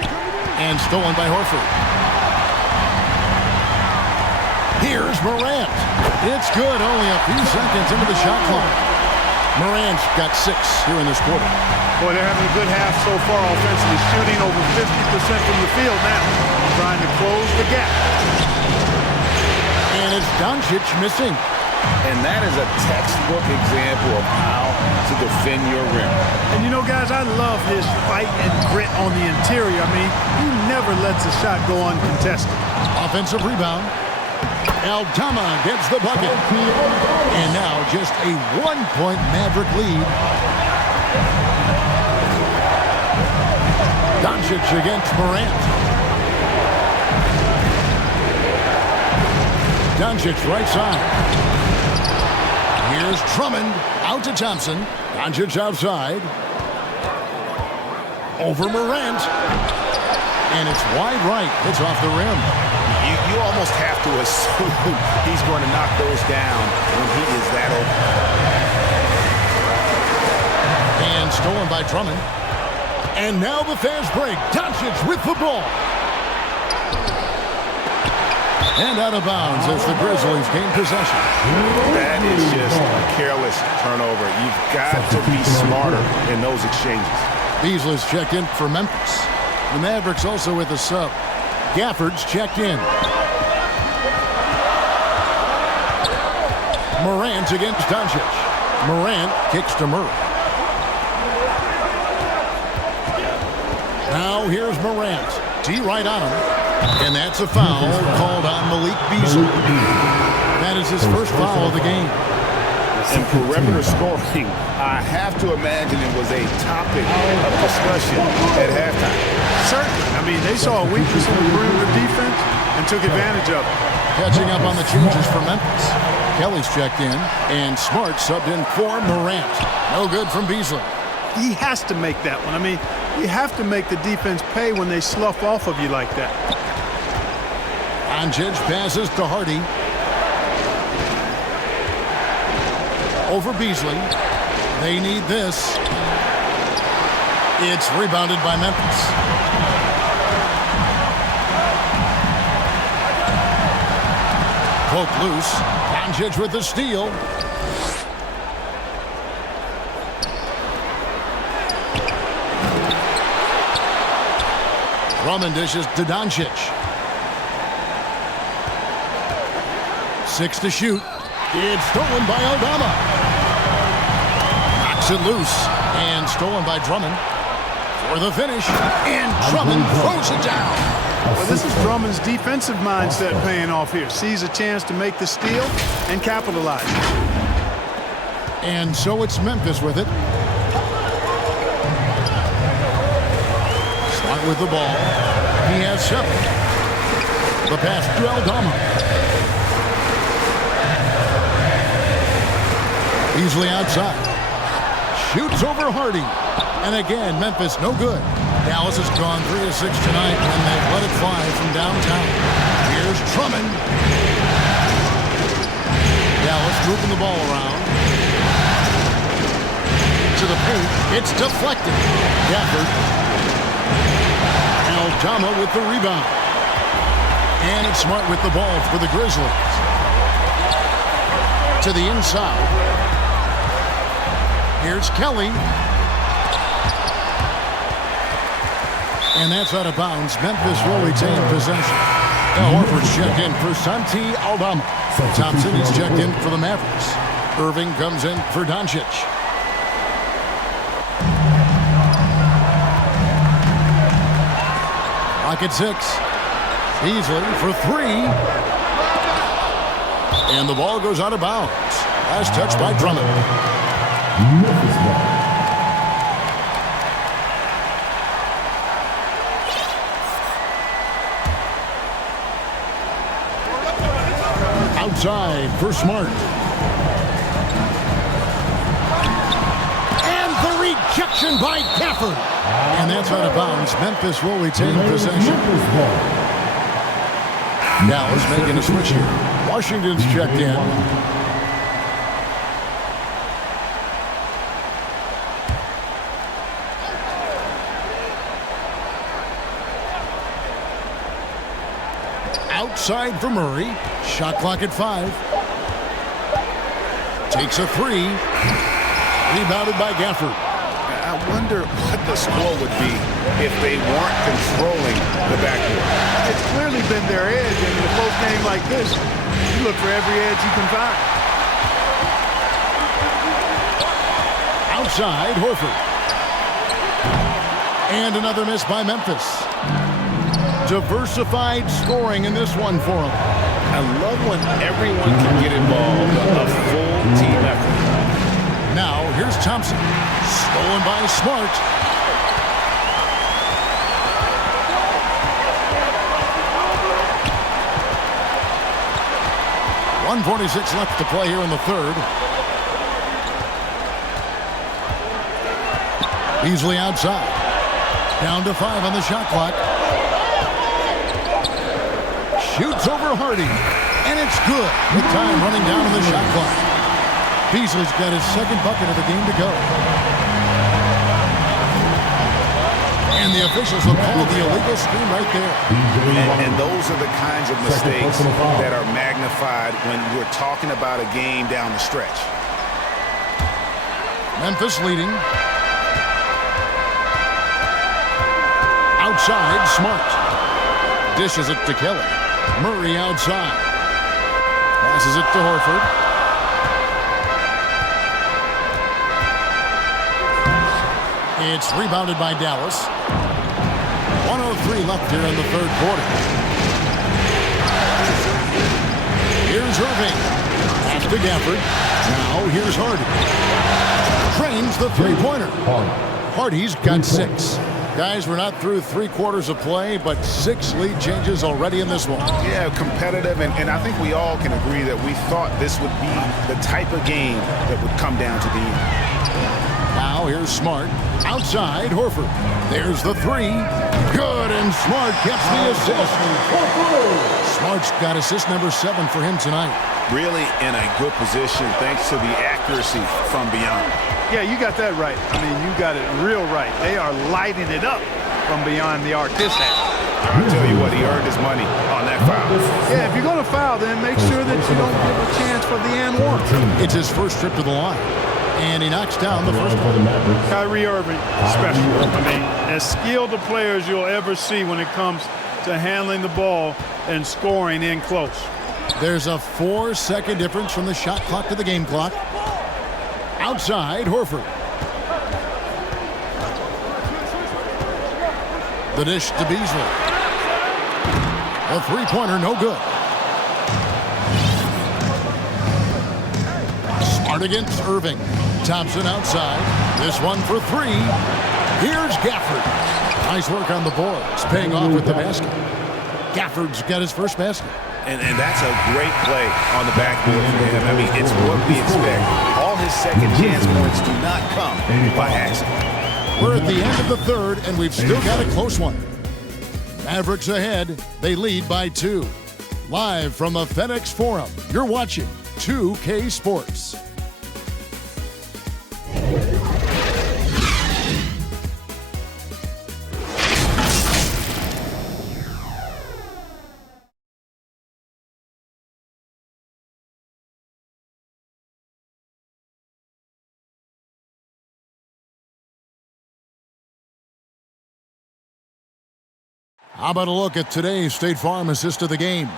And stolen by Horford. Here's Morant. It's good, only a few seconds into the shot clock. Morant's got 6 here in this quarter. Boy, they're having a good half so far offensively, shooting over 50% from the field now, trying to close the gap. And it's Doncic missing. And that is a textbook example of how to defend your rim. And you know, guys, I love his fight and grit on the interior. I mean, he never lets a shot go uncontested. Offensive rebound. Aldama gets the bucket. And now just a 1-point Maverick lead. Doncic against Morant. Doncic right side. Here's Drummond out to Thompson. Doncic outside. Over Morant. And it's wide right. It's off the rim. You almost have to assume he's going to knock those down when he is that open. And stolen by Drummond. And now the fast break. Doncic with the ball. And out of bounds as the Grizzlies gain possession. That is just a careless turnover. You've got to be smarter in those exchanges. Beasley's checked in for Memphis. The Mavericks also with a sub. Gafford's checked in. Morant against Doncic. Morant kicks to Murray. Now here's Morant. T right on him. And that's a foul called on Malik Beasley. That is his first foul of the game. And perimeter scoring, I have to imagine it was a topic of discussion at halftime. Certainly. I mean, they saw a weakness in the perimeter defense and took advantage of it. Catching up on the changes for Memphis. Kelly's checked in, and Smart subbed in for Morant. No good from Beasley. He has to make that one. I mean, you have to make the defense pay when they slough off of you like that. Doncic passes to Hardy. Over Beasley. They need this. It's rebounded by Memphis. Poke loose. Doncic with the steal. Drummond dishes to Doncic. 6 to shoot. It's stolen by Aldama. Knocks it loose. And stolen by Drummond. For the finish. And Drummond throws it down. Well, this is Drummond's defensive mindset paying off here. Sees a chance to make the steal and capitalize. And so it's Memphis with it. Smart with the ball. He has 7. The pass to Aldama. Beasley outside. Shoots over Hardy. And again, Memphis no good. Dallas has gone 3 of 6 tonight, and they've let it fly from downtown. Here's Drummond. Dallas moving the ball around. To the paint. It's deflected. Gafford. Aldama with the rebound. And it's Smart with the ball for the Grizzlies. To the inside. Here's Kelly. And that's out of bounds. Memphis will retain possession. Horford's checked in for Santi Aldama. Thompson is checked in for the Mavericks. Irving comes in for Doncic. Clock at 6. Beasley for 3. And the ball goes out of bounds. Last touch by Drummond. Outside for Smart. And the rejection by Gafford. And that's out of bounds. Memphis will retain possession. Dallas making a switch here. Washington's checked in. Outside for Murray. Shot clock at 5. Takes a 3. Rebounded by Gafford. I wonder what the score would be if they weren't controlling the backcourt. It's clearly been their edge, and in a close game like this, you look for every edge you can find. Outside, Horford. And another miss by Memphis. Diversified scoring in this one for them. I love when everyone can get involved, a full team effort. Now, here's Thompson. Stolen by Smart. .146 left to play here in the third. Beasley outside. Down to 5 on the shot clock. Shoots over Hardy. And it's good. With time running down on the shot clock. Beasley's got his second bucket of the game to go. And the officials will call the illegal screen right there. And those are the kinds of mistakes that are magnified when we're talking about a game down the stretch. Memphis leading. Outside, Smart. Dishes it to Kelly. Murray outside. Passes it to Horford. It's rebounded by Dallas. 1:03 left here in the third quarter. Here's Irving. Pass to Gafford. Now here's Hardy. Trains the three-pointer. Hardy's got 6. Guys, we're not through 3 quarters of play, but 6 lead changes already in this one. Yeah, competitive, and I think we all can agree that we thought this would be the type of game that would come down to the end. Now here's Smart. Outside, Horford. There's the 3. Good, and Smart gets the assist. Smart's got assist number 7 for him tonight. Really in a good position thanks to the accuracy from beyond. Yeah, you got that right. I mean, you got it real right. They are lighting it up from beyond the arc this half. I'll tell you what, he earned his money on that foul. Yeah, if you're going to foul, then make sure that you don't give a chance for the and one. It's his first trip to the line. And he knocks down the first one. Kyrie Irving, special. I mean, as skilled a player as you'll ever see when it comes to handling the ball and scoring in close. There's a 4-second difference from the shot clock to the game clock. Outside, Horford. The dish to Beasley. A three-pointer, no good. Smart against Irving. Thompson outside. This one for 3. Here's Gafford. Nice work on the boards, paying off with the basket. Gafford's got his first basket. And that's a great play on the backboard for him. I mean, it's what we expect. All his second chance points do not come by accident. We're at the end of the third, and we've still got a close one. Mavericks ahead. They lead by 2. Live from the FedEx Forum, you're watching 2K Sports. How about a look at today's State Farm assist of the game?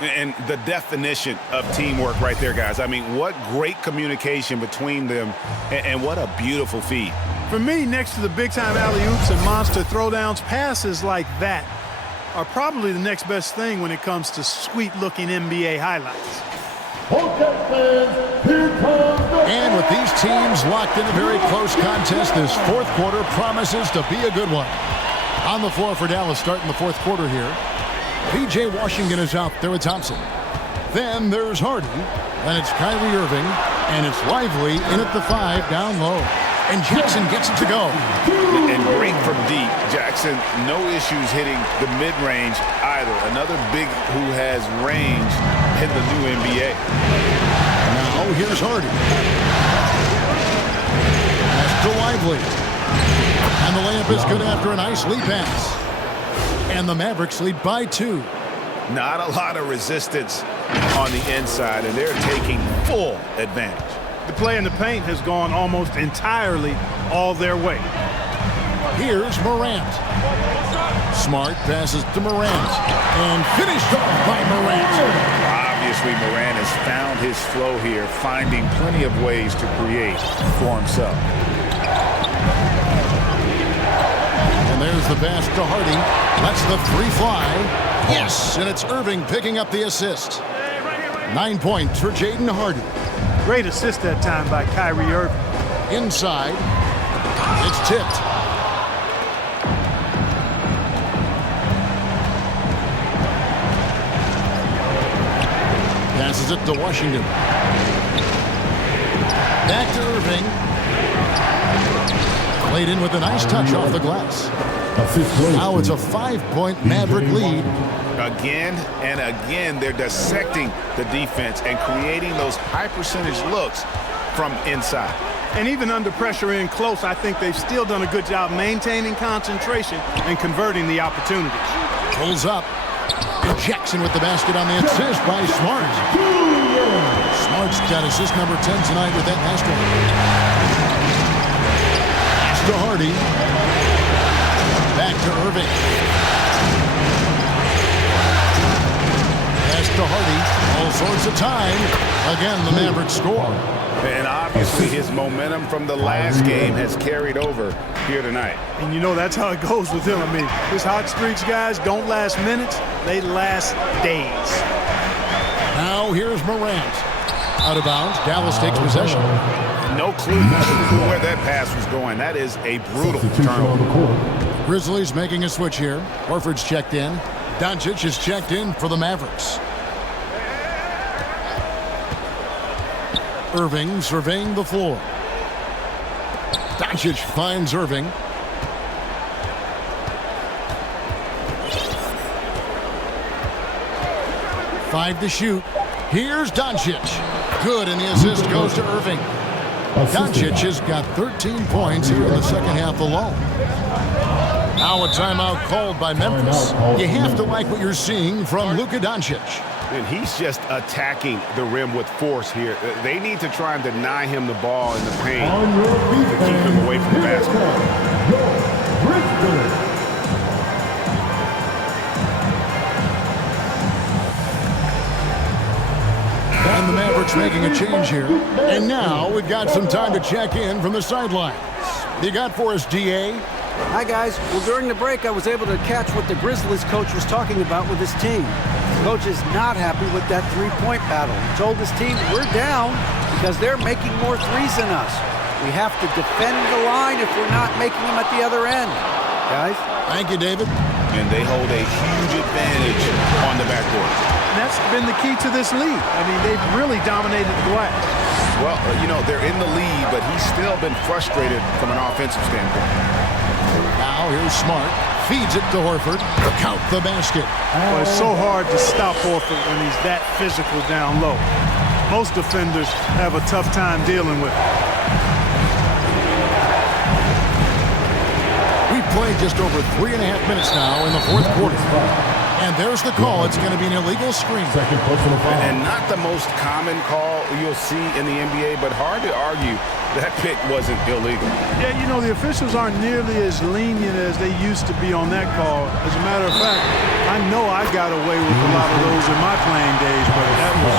And the definition of teamwork right there, guys. I mean, what great communication between them, and what a beautiful feed. For me, next to the big-time alley-oops and monster throwdowns, passes like that are probably the next best thing when it comes to sweet-looking NBA highlights. And with these teams locked in a very close contest, this fourth quarter promises to be a good one. On the floor for Dallas starting the fourth quarter here. P.J. Washington is out there with Thompson. Then there's Hardy. Then it's Kyrie Irving. And it's Lively in at the 5 down low. And Jackson gets it to go. And great from deep. Jackson, no issues hitting the mid-range either. Another big who has range in the new NBA. Now here's Hardy. Pass to Lively. And the layup is good after a nice lead pass. And the Mavericks lead by 2. Not a lot of resistance on the inside, and they're taking full advantage. The play in the paint has gone almost entirely all their way. Here's Morant. Smart passes to Morant. And finished off by Morant. Obviously, Morant has found his flow here, finding plenty of ways to create for himself. And there's the pass to Hardy. That's the three fly. Yes, and it's Irving picking up the assist. 9 points for Jaden Hardy. Great assist that time by Kyrie Irving. Inside. It's tipped. Passes it to Washington. Back to Irving. Played in with a nice touch off the glass. Now it's a 5-point Maverick lead. Again and again, they're dissecting the defense and creating those high-percentage looks from inside. And even under pressure in close, I think they've still done a good job maintaining concentration and converting the opportunities. Pulls up. Jackson with the basket on the assist by Smart. Smart's got assist number 10 tonight with that last one. Pass to Hardy. Back to Irving. Pass to Hardy. All sorts of time. Again, the Mavericks score. And obviously his momentum from the last game has carried over here tonight. And you know that's how it goes with him. I mean, his hot streaks, guys, don't last minutes. They last days. Now here's Morant. Out of bounds. Dallas takes possession. No clue where that pass was going. That is a brutal turnover. Grizzlies making a switch here. Horford's checked in. Doncic is checked in for the Mavericks. Irving surveying the floor. Doncic finds Irving. Five to shoot. Here's Doncic. Good, and the assist goes to Irving. Doncic has got 13 points here in the second half alone. Now a timeout called by Memphis. You have to like what you're seeing from Luka Doncic. And he's just attacking the rim with force here. They need to try and deny him the ball in the paint to keep him away from the basket. And the Mavericks making a change here. And now we've got some time to check in from the sidelines. You got for us, DA? Hi, guys. Well, during the break, I was able to catch what the Grizzlies coach was talking about with his team. The coach is not happy with that three-point battle. He told his team, we're down because they're making more threes than us. We have to defend the line if we're not making them at the other end. Guys? Thank you, David. And they hold a huge advantage on the backcourt. And that's been the key to this league. I mean, they've really dominated the glass. Well, you know, they're in the lead, but he's still been frustrated from an offensive standpoint. Now here's Smart. Feeds it to Horford. Count the basket. Well, it's so hard to stop Horford when he's that physical down low. Most defenders have a tough time dealing with it. We've played just over 3.5 minutes now in the fourth quarter. And there's the call. It's going to be an illegal screen. And not the most common call you'll see in the NBA, but hard to argue that pick wasn't illegal. Yeah, you know, the officials aren't nearly as lenient as they used to be on that call. As a matter of fact, I know I got away with a lot of those in my playing days, but that was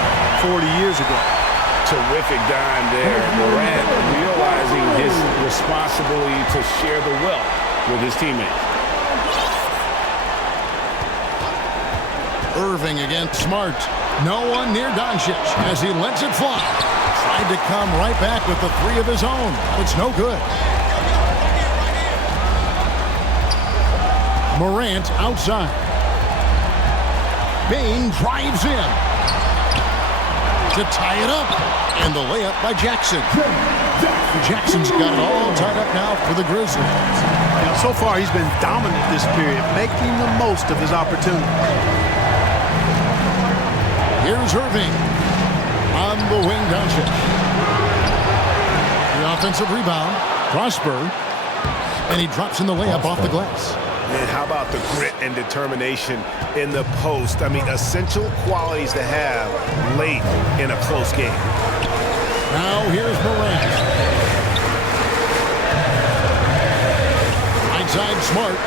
40 years ago. Terrific dime there. Morant realizing his responsibility to share the wealth with his teammates. Irving against Smart. No one near Doncic as he lets it fly. Tried to come right back with the three of his own. It's no good. Morant outside. Bain drives in to tie it up. And the layup by Jackson. Jackson's got it all tied up now for the Grizzlies. You know, so far he's been dominant this period, making the most of his opportunities. Here's Irving on the wing. Doncic. The offensive rebound. Prosper. And he drops in the layup off the glass. And how about the grit and determination in the post? I mean, essential qualities to have late in a close game. Now here's Morant. Right side, Smart.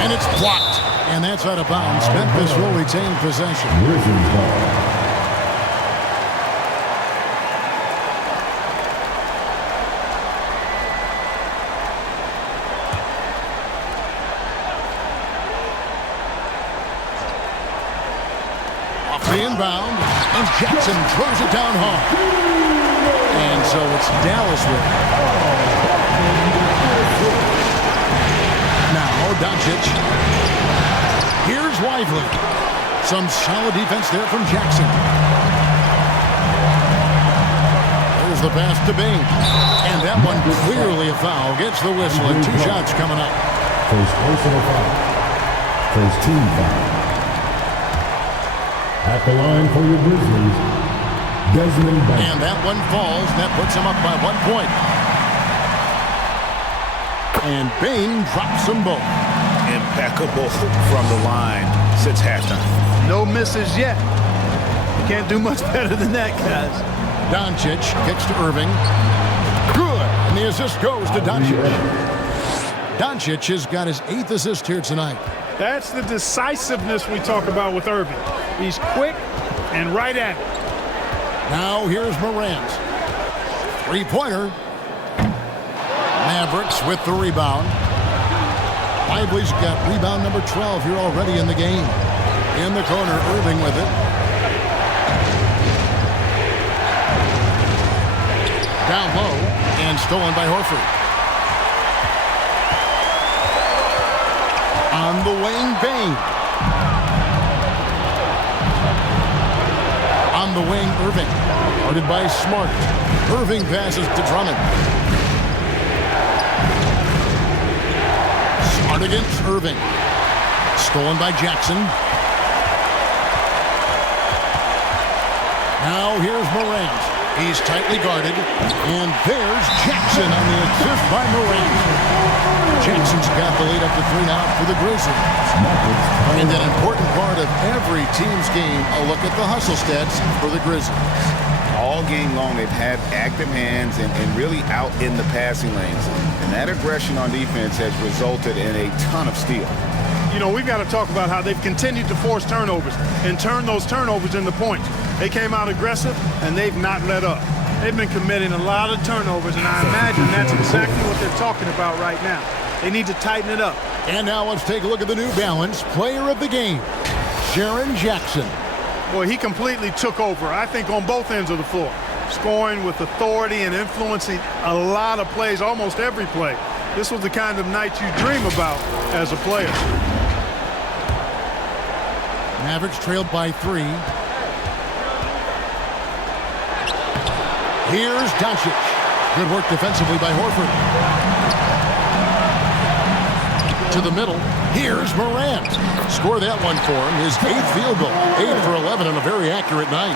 And it's blocked. And that's out of bounds. Memphis will retain possession. Off the inbound. And Jackson throws it down hard. And so it's Dallas with it. Now Doncic. Here's Lively. Some solid defense there from Jackson. There's the pass to Bain. And that one clearly a foul. Gets the whistle and 2 shots coming up. First personal foul. First team foul. At the line for your Grizzlies, Desmond Bain. And that one falls. That puts him up by 1 point. And Bain drops them both. Impeccable from the line since halftime. No misses yet. You can't do much better than that, guys. Doncic kicks to Irving. Good. And the assist goes to Doncic. Doncic has got his 8th assist here tonight. That's the decisiveness we talk about with Irving. He's quick and right at it. Now here's Morant. 3-pointer. Mavericks with the rebound. Lively's got rebound number 12 here already in the game. In the corner, Irving with it. Down low and stolen by Horford. On the wing, Bain. On the wing, Irving. Guarded by Smart. Irving passes to Drummond. Smart against Irving. Stolen by Jackson. Now here's Morant. He's tightly guarded. And there's Jackson on the assist by Morant. Jackson's got the lead up to 3 now for the Grizzlies. And an important part of every team's game, a look at the hustle stats for the Grizzlies. All game long, they've had active hands and really out in the passing lanes. And that aggression on defense has resulted in a ton of steals. You know, we've got to talk about how they've continued to force turnovers and turn those turnovers into points. They came out aggressive, and they've not let up. They've been committing a lot of turnovers, and I imagine that's exactly what they're talking about right now. They need to tighten it up. And now let's take a look at the New Balance player of the game, Jaren Jackson. Boy, he completely took over, I think, on both ends of the floor. Scoring with authority and influencing a lot of plays, almost every play. This was the kind of night you dream about as a player. Mavericks trailed by 3. Here's Doncic. Good work defensively by Horford. To the middle. Here's Morant. Score that one for him. His 8th field goal. 8 for 11 on a very accurate night.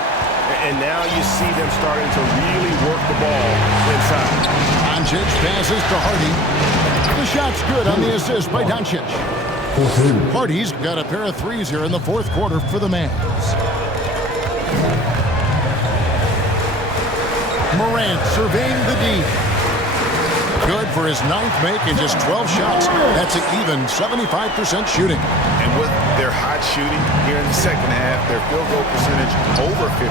And now you see them starting to really work the ball inside. Doncic passes to Hardy. The shot's good on the assist by Doncic. Hardy's got a pair of threes here in the 4th quarter for the Mavs. Morant surveying the D. Good for his 9th make and just 12 shots. That's an even 75% shooting. And with their hot shooting here in the second half, their field goal percentage over 50%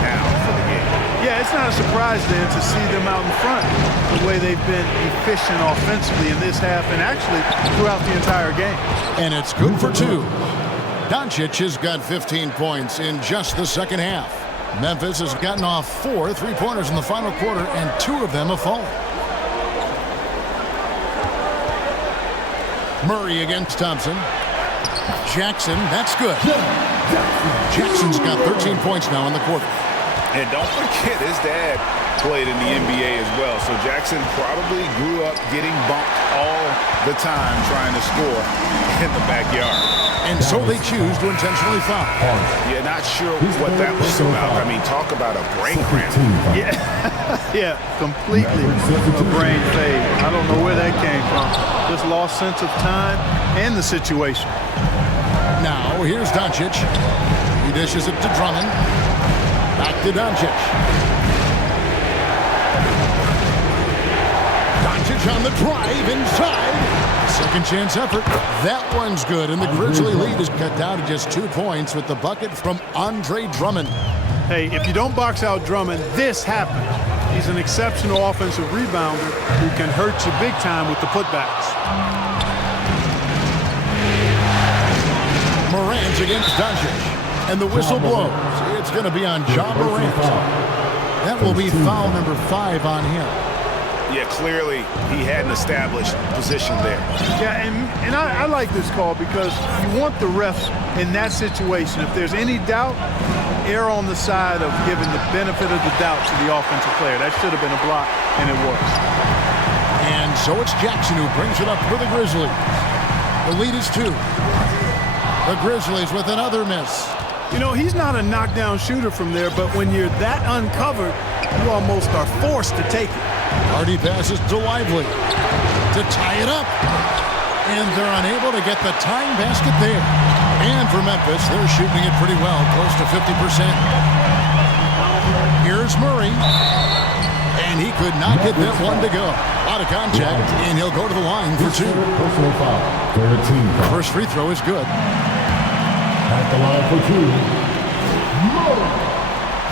now for the game. Yeah, it's not a surprise then to see them out in front the way they've been efficient offensively in this half and actually throughout the entire game. And it's good for 2. Doncic has got 15 points in just the second half. Memphis has gotten off 4 3-pointers in the final quarter, and 2 of them have fallen. Murray against Thompson. Jackson, that's good. Jackson's got 13 points now in the quarter. And don't forget, his dad played in the NBA as well. So Jackson probably grew up getting bumped all the time trying to score in the backyard. And so they choose to intentionally foul. Yeah, not sure what that was about. I mean, talk about a brain cramp. Yeah. Yeah, completely a brain fade. I don't know where that came from. Just lost sense of time and the situation. Now, here's Doncic. He dishes it to Drummond. Back to Doncic. Doncic on the drive inside. Second chance effort. That one's good, and the Grizzly lead is cut down to just 2 points with the bucket from Andre Drummond. Hey, if you don't box out Drummond, this happens. He's an exceptional offensive rebounder who can hurt you big time with the putbacks. Morant against Doncic, and the whistle blows. It's going to be on Ja Morant. That will be foul number 5 on him. Yeah, clearly he had an established position there. Yeah, and I like this call because you want the refs in that situation. If there's any doubt, err on the side of giving the benefit of the doubt to the offensive player. That should have been a block, and it was. And so it's Jackson who brings it up for the Grizzlies. The lead is 2. The Grizzlies with another miss. You know, he's not a knockdown shooter from there, but when you're that uncovered, you almost are forced to take it. Hardy passes to Lively to tie it up. And they're unable to get the tying basket there. And for Memphis, they're shooting it pretty well, close to 50%. Here's Murray. And he could not get that one to go. A lot of contact, and he'll go to the line for 2. First free throw is good. At the line for 2.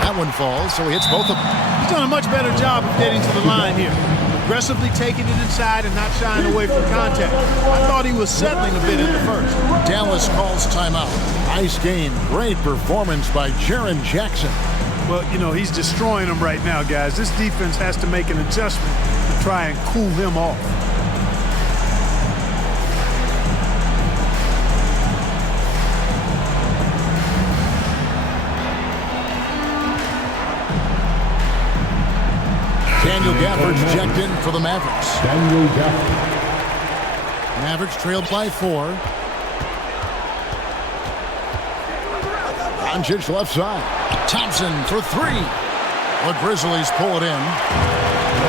That one falls, so he hits both of them. He's done a much better job of getting to the line here. Aggressively taking it inside and not shying away from contact. I thought he was settling a bit in the first. Dallas calls timeout. Nice game. Great performance by Jaren Jackson. Well, you know, he's destroying them right now, guys. This defense has to make an adjustment to try and cool him off. Daniel Gafford's checked in for the Mavericks. Daniel Gafford. Mavericks trailed by 4. Doncic left side. Thompson for 3. The Grizzlies pull it in.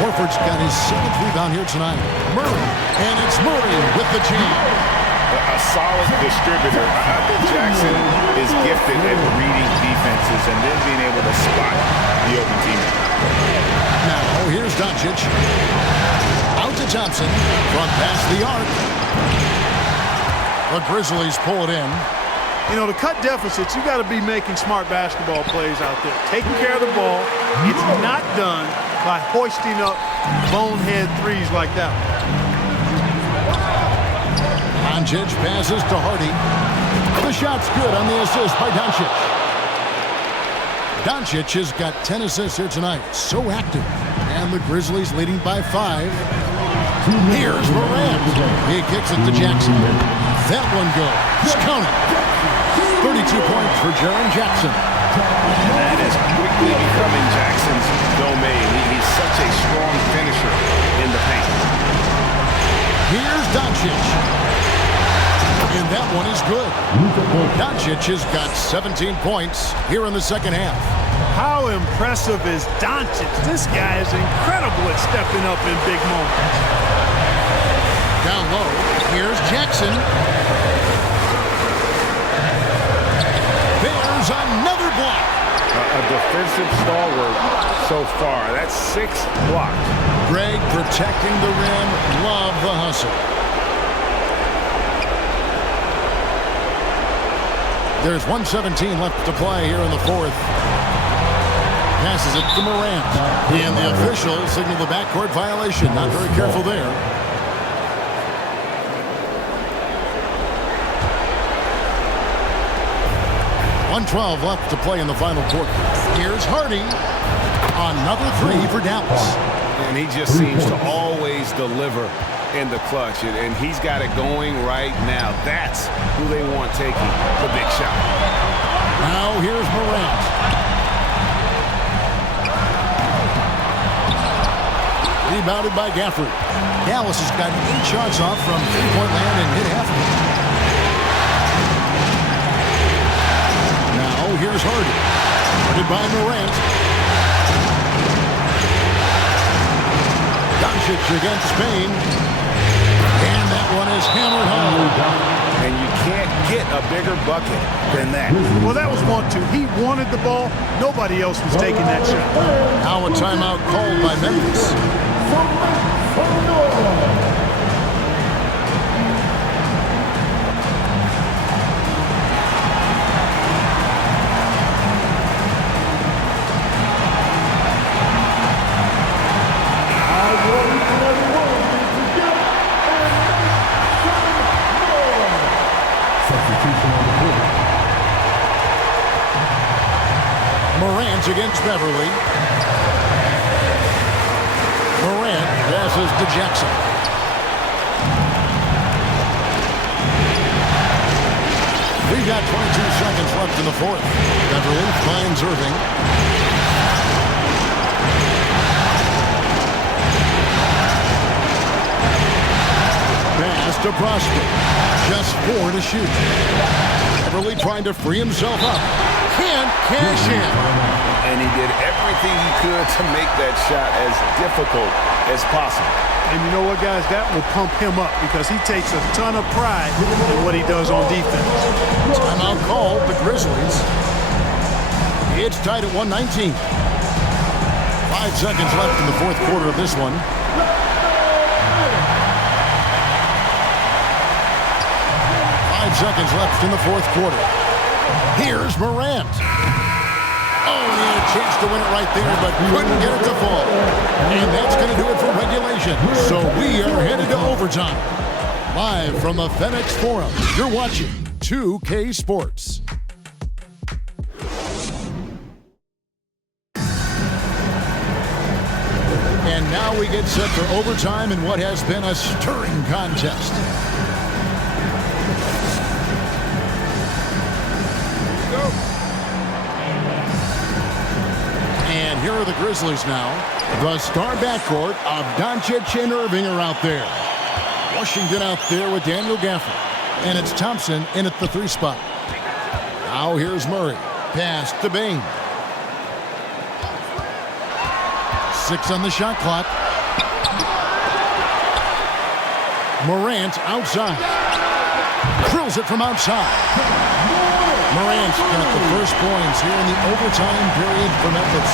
Horford's got his 7th rebound here tonight. Murray, and it's Murray with the jam. A solid distributor. I think Jackson is gifted at reading defenses and then being able to spot the open team. Now, here's Doncic. Out to Thompson. Front past the arc. The Grizzlies pull it in. You know, to cut deficits, you got to be making smart basketball plays out there. Taking care of the ball. It's not done by hoisting up bonehead threes like that. Doncic passes to Hardy. The shot's good on the assist by Doncic. Doncic has got 10 assists here tonight. So active. And the Grizzlies leading by 5. Here's Morant. He kicks it to Jackson. That one goes. Counted. 32 points for Jaren Jackson. And that is quickly becoming Jackson's domain. He's such a strong finisher in the paint. Here's Doncic. And that one is good. Doncic has got 17 points here in the second half. How impressive is Doncic? This guy is incredible at stepping up in big moments. Down low, here's Jackson. There's another block. A defensive stalwart so far. That's 6 blocks. Greg protecting the rim. Love the hustle. There's 1:17 left to play here in the 4th. Passes it to Morant. And the officials signal the backcourt violation. Not very careful there. .112 left to play in the final quarter. Here's Hardy. Another 3 for Dallas. And he just seems to always deliver in the clutch, and he's got it going right now. That's who they want taking the big shot. Now here's Morant. Rebounded by Gafford. Dallas has got 8 shots off from three-point land and hit half of it. Now here's Hardy. Guarded by Morant. Doncic against Spain. And that one is hammered home. And you can't get a bigger bucket than that. Well, that was 1-2. He wanted the ball. Nobody else was taking that shot. Now a timeout called by Memphis. Morant against Beverly. Morant passes to Jackson. We've got 22 seconds left in the fourth. Beverly finds Irving. Pass to Prosper. Just 4 to shoot. Beverly trying to free himself up. Can't cash in. And he did everything he could to make that shot as difficult as possible. And you know what, guys? That will pump him up because he takes a ton of pride in what he does on defense. Timeout called the Grizzlies. It's tied at 119. 5 seconds left in the fourth quarter of this one. 5 seconds left in the fourth quarter. Here's Morant. Oh, he had a chance to win it right there, but couldn't get it to fall. And that's going to do it for regulation. So we are headed to overtime. Live from the FedEx Forum, you're watching 2K Sports. And now we get set for overtime in what has been a stirring contest. And here are the Grizzlies now. The star backcourt of Doncic and Irving are out there. Washington out there with Daniel Gafford. And it's Thompson in at the 3 spot. Now here's Murray. Pass to Bain. 6 on the shot clock. Morant outside. Drills it from outside. Morant's got the first points here in the overtime period for Memphis.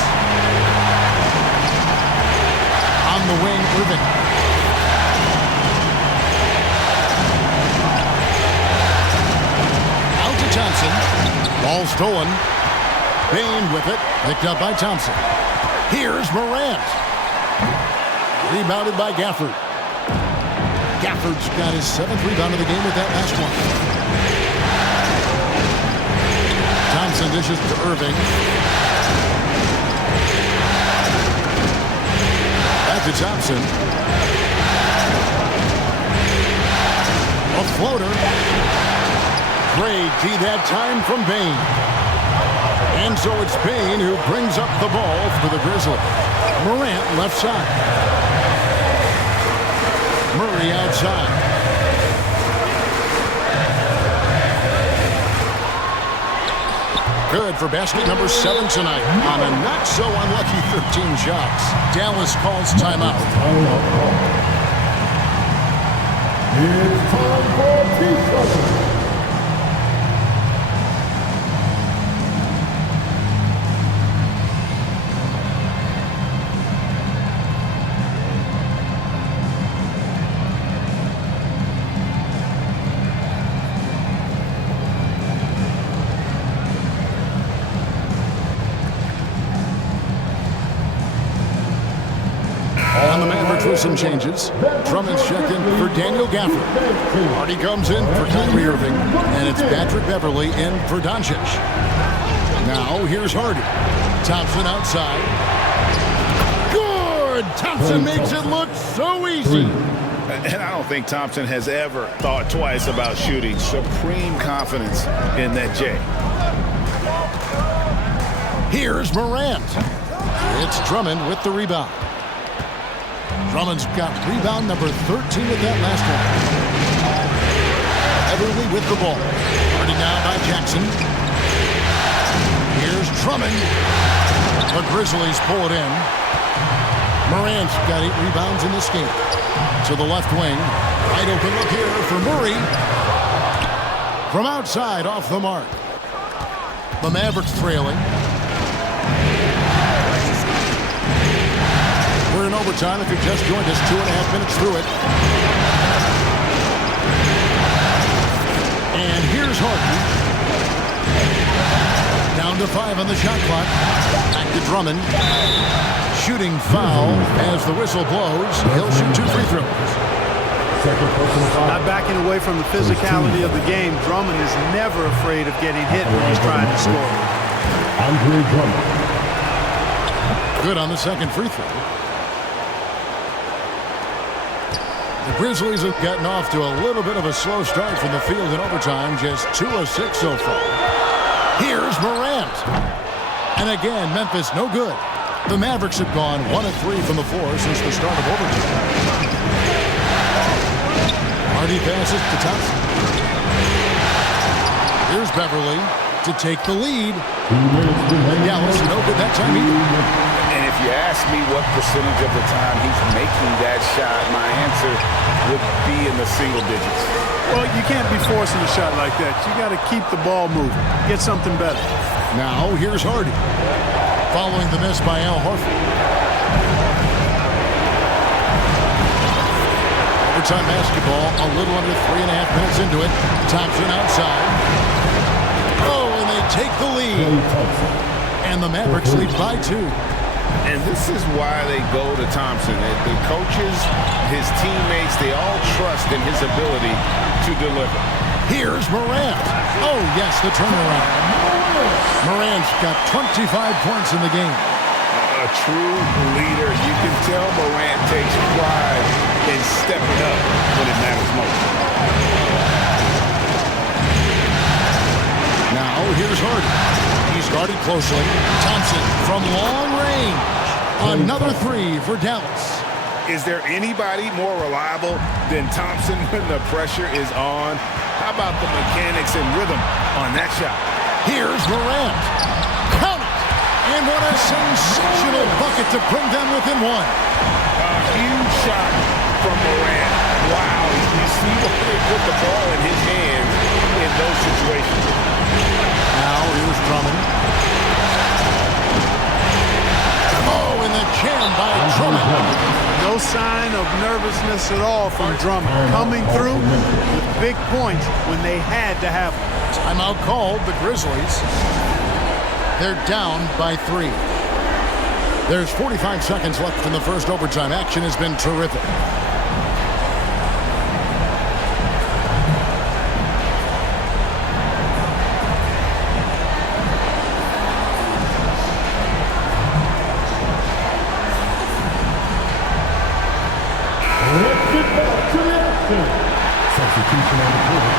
On the wing, Irving. Out to Thompson. Ball stolen. Bain with it. Picked up by Thompson. Here's Morant. Rebounded by Gafford. Gafford's got his 7th rebound of the game with that last one. Thompson dishes to Irving. Back to Thompson. A floater. Great key that time from Bain. And so it's Bain who brings up the ball for the Grizzlies. Morant left side. Murray outside. Good for basket number 7 tonight on a not-so-unlucky 13 shots. Dallas calls timeout. It's time for T-Shirt. Some changes. Drummond's checked in for Daniel Gafford. Hardy comes in for Kyrie Irving. And it's Patrick Beverly in for Doncic. Now here's Hardy. Thompson outside. Good! Thompson makes it look so easy. And I don't think Thompson has ever thought twice about shooting. Supreme confidence in that J. Here's Morant. It's Drummond with the rebound. Drummond's got rebound number 13 at that last one. Beverly with the ball. Guarded now by Jackson. Here's Drummond. The Grizzlies pull it in. Morant's got 8 rebounds in this game. To the left wing. Wide open look here for Murray. From outside, off the mark. The Mavericks trailing. We're in overtime if you just joined us. 2.5 minutes through it. And here's Harden. Down to 5 on the shot clock. Back to Drummond. Shooting foul as the whistle blows. He'll shoot 2 free throws. Not backing away from the physicality of the game. Drummond is never afraid of getting hit when he's trying to score. Andre Drummond. Good on the second free throw. The Grizzlies have gotten off to a little bit of a slow start from the field in overtime. Just 2 of 6 so far. Here's Morant. And again, Memphis no good. The Mavericks have gone 1 of 3 from the floor since the start of overtime. Hardy passes to Thompson. Here's Beverly to take the lead. Dallas no good that time either. And if you ask me what percentage of the time he's making that shot, my answer would be in the single digits. Well, you can't be forcing a shot like that. You got to keep the ball moving. Get something better. Now, here's Hardy. Following the miss by HoF. Overtime basketball, a little under 3.5 minutes into it. Thompson outside. Oh, and they take the lead. And the Mavericks lead by 2. And this is why they go to Thompson. The coaches, his teammates, they all trust in his ability to deliver. Here's Morant. Oh, yes, the turnaround. Morant's got 25 points in the game. A true leader. You can tell Morant takes pride in stepping up when it matters most. Now, here's Harden. He's guarded closely. Thompson from long range. Another 3 for Dallas. Is there anybody more reliable than Thompson when the pressure is on? How about the mechanics and rhythm on that shot? Here's Morant. Count it! And what a sensational bucket to bring them within 1. A huge shot from Morant. Wow, you see what they put the ball in his hands in those situations. Now here's Drummond. Oh, and the jam by Drummond. No sign of nervousness at all from Drummond. Coming through with big points when they had to have them. Timeout called, the Grizzlies. They're down by 3. There's 45 seconds left in the first overtime. Action has been terrific. Let's get back to the action. Substitution on the court.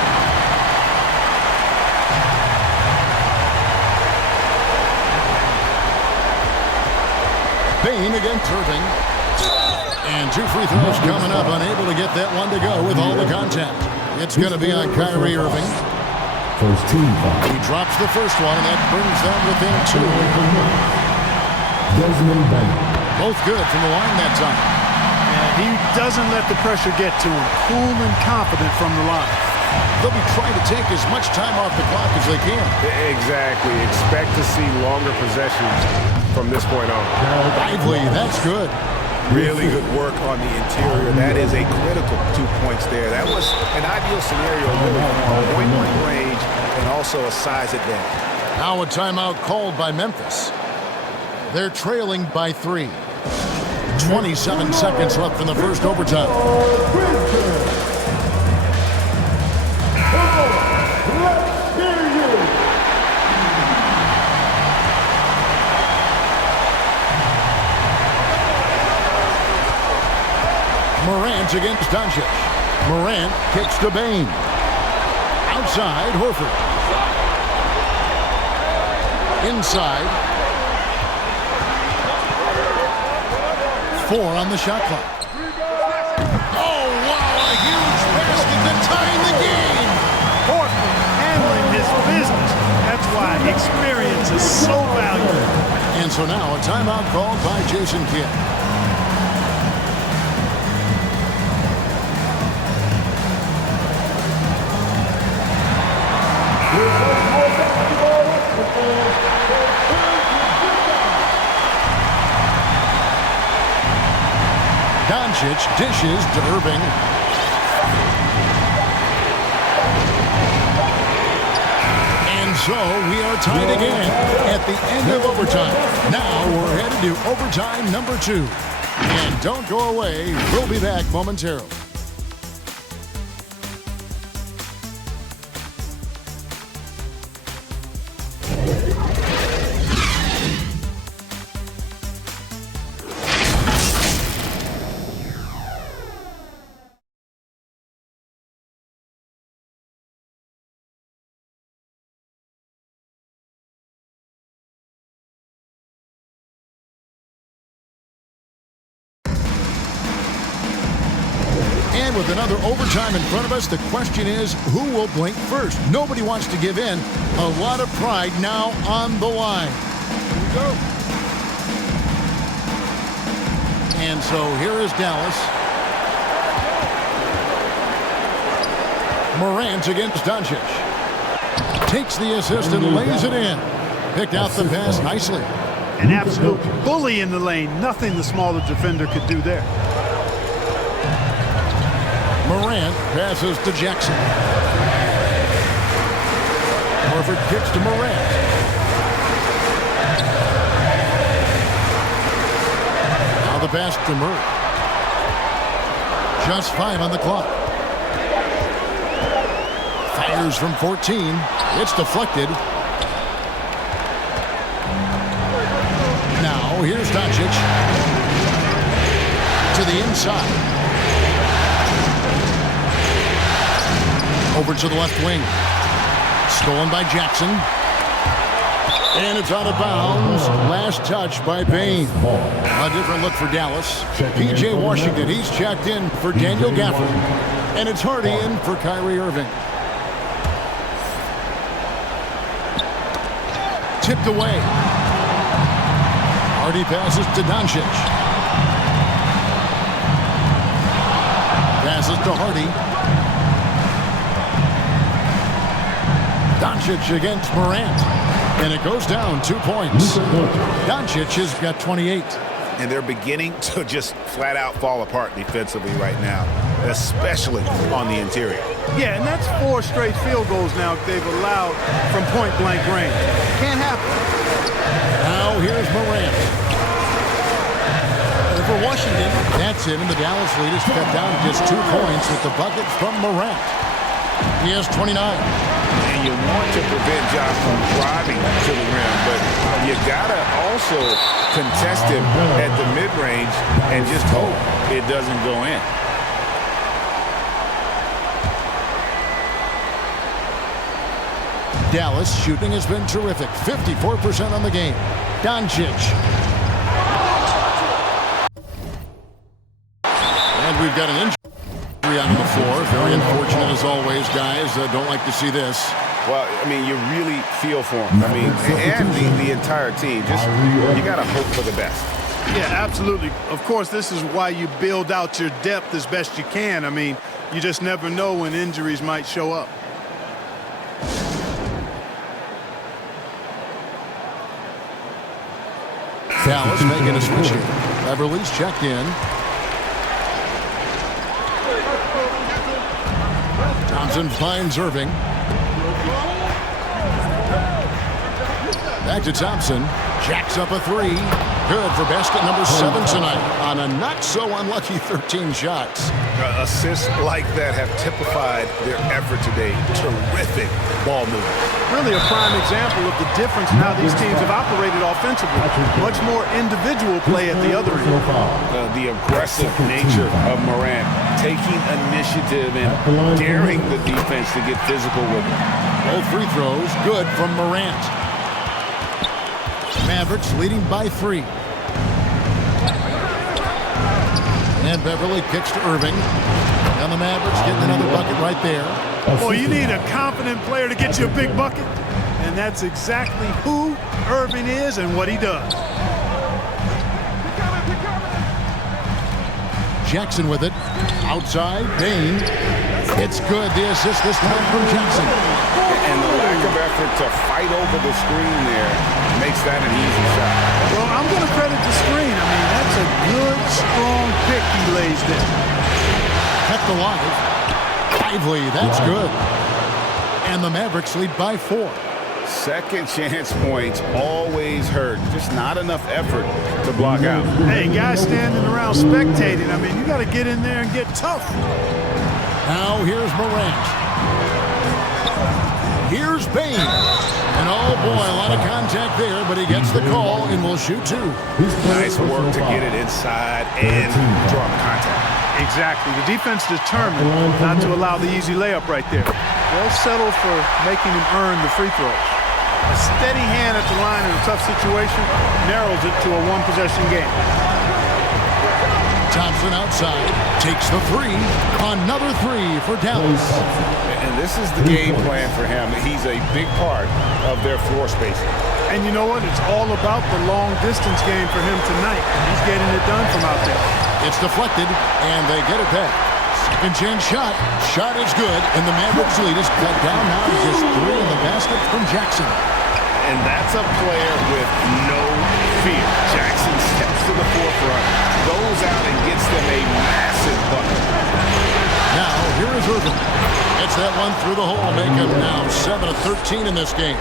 Bain against Irving. And 2 free throws coming up. Unable to get that one to go with all the contact. It's going to be on Kyrie Irving. First team foul. He drops the first one, and that brings them within 2. Desmond Bain. Both good from the line that time. He doesn't let the pressure get to him. Cool and confident from the line. They'll be trying to take as much time off the clock as they can. Exactly. Expect to see longer possessions from this point on. Lively, that's good. Really good work on the interior. That is a critical 2 points there. That was an ideal scenario, really, point-blank range and also a size advantage. Now a timeout called by Memphis. They're trailing by 3. 27 seconds left in the first overtime. Morant against Doncic. Morant kicks to Bain. Outside, Horford. Inside. 4 on the shot clock. Oh, wow, a huge basket to tie the game. Horford handling his business. That's why experience is so valuable. And so now a timeout called by Jason Kidd. Doncic dishes to Irving. And so we are tied again at the end of overtime. Now we're headed to overtime number 2. And don't go away. We'll be back momentarily. And with another overtime in front of us, the question is, who will blink first? Nobody wants to give in. A lot of pride now on the line. Here we go. And so here is Dallas. Morant against Doncic. Takes the assist and lays it in. Picked out the pass nicely. An absolute bully in the lane. Nothing the smaller defender could do there. Morant passes to Jackson. Horford kicks to Morant. Now the pass to Murray. Just 5 on the clock. Fires from 14. It's deflected. Now here's Doncic. To the inside. Over to the left wing. Stolen by Jackson. And it's out of bounds. Last touch by Bain. A different look for Dallas. P.J. Washington, he's checked in for Daniel Gafford. And it's Hardy in for Kyrie Irving. Tipped away. Hardy passes to Doncic. Passes to Hardy. Doncic against Morant. And it goes down 2 points. Doncic has got 28. And they're beginning to just flat out fall apart defensively right now, especially on the interior. Yeah, and that's 4 straight field goals now they've allowed from point-blank range. Can't happen. Now here's Morant. For Washington, that's it, and the Dallas lead is cut down to just 2 points with the bucket from Morant. He has 29. And you want to prevent Josh from driving to the rim, but you gotta also contest him at the mid-range and just hope it doesn't go in. Dallas shooting has been terrific. 54% on the game. Doncic. And we've got an injury on the floor. Very unfortunate as always, guys. Don't like to see this. Well, I mean, you really feel for him. I mean, and the entire team. Just, you got to hope for the best. Yeah, absolutely. Of course, this is why you build out your depth as best you can. I mean, you just never know when injuries might show up. Dallas making a switch here. Beverly's checked in. Thompson finds Irving. Back to Thompson. Jacks up a 3. Good for basket number 7 tonight on a not-so-unlucky 13 shots. Assists like that have typified their effort today. Terrific ball movement. Really a prime example of the difference in how these teams have operated offensively. Much more individual play at the other end. The aggressive nature of Morant, taking initiative and daring the defense to get physical with him. Both free throws good from Morant. Mavericks leading by 3. And Beverly kicks to Irving. And the Mavericks getting another bucket right there. Well, you need a confident player to get you a big bucket. And that's exactly who Irving is and what he does. Jackson with it. Outside, Bain. It's good. The assist this time from Jackson. And the lack of effort to fight over the screen there makes that an easy shot. Well, I'm going to credit the screen. I mean, that's a good, strong pick he lays there. Kept alive. Lively, that's good. And the Mavericks lead by 4. Second chance points always hurt. Just not enough effort to block out. Hey, guys standing around spectating. I mean, you got to get in there and get tough. Now here's Morant. Here's Payne. And oh boy, a lot of contact there, but he gets the call and will shoot 2. Nice work to get it inside and draw the contact. Exactly. The defense determined not to allow the easy layup right there. They'll settle for making him earn the free throws. A steady hand at the line in a tough situation narrows it to a one-possession game. Thompson outside, takes the 3. Another 3 for Dallas. And this is the game plan for him. He's a big part of their floor spacing. And you know what? It's all about the long-distance game for him tonight. He's getting it done from out there. It's deflected, and they get it back. Second chance shot. Shot is good, and the Mavericks lead is cut down now to just 3 in the basket from Jackson. And that's a player with no fear. Jackson steps to the forefront, goes out and gets them a massive bucket. Now, here is Irvin. Gets that one through the hole, make him now 7 of 13 in this game.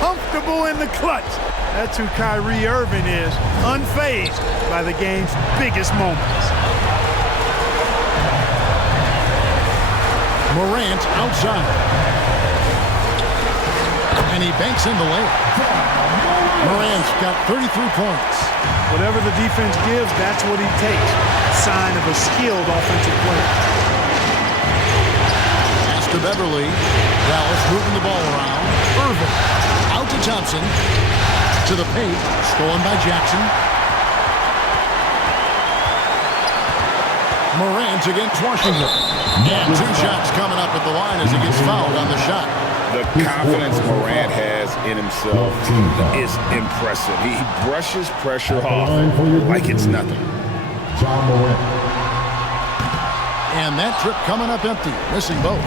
Comfortable in the clutch. That's who Kyrie Irving is, unfazed by the game's biggest moments. Morant outside. And he banks in the layup. Morant's got 33 points. Whatever the defense gives, that's what he takes. Sign of a skilled offensive player. Pass to Beverly. Dallas moving the ball around. Irvin out to Thompson. To the paint. Stolen by Jackson. Morant against Washington. And 2 shots coming up at the line as he gets fouled on the shot. The confidence Morant has in himself is impressive. He brushes pressure off like it's nothing. And that trip coming up empty, missing both.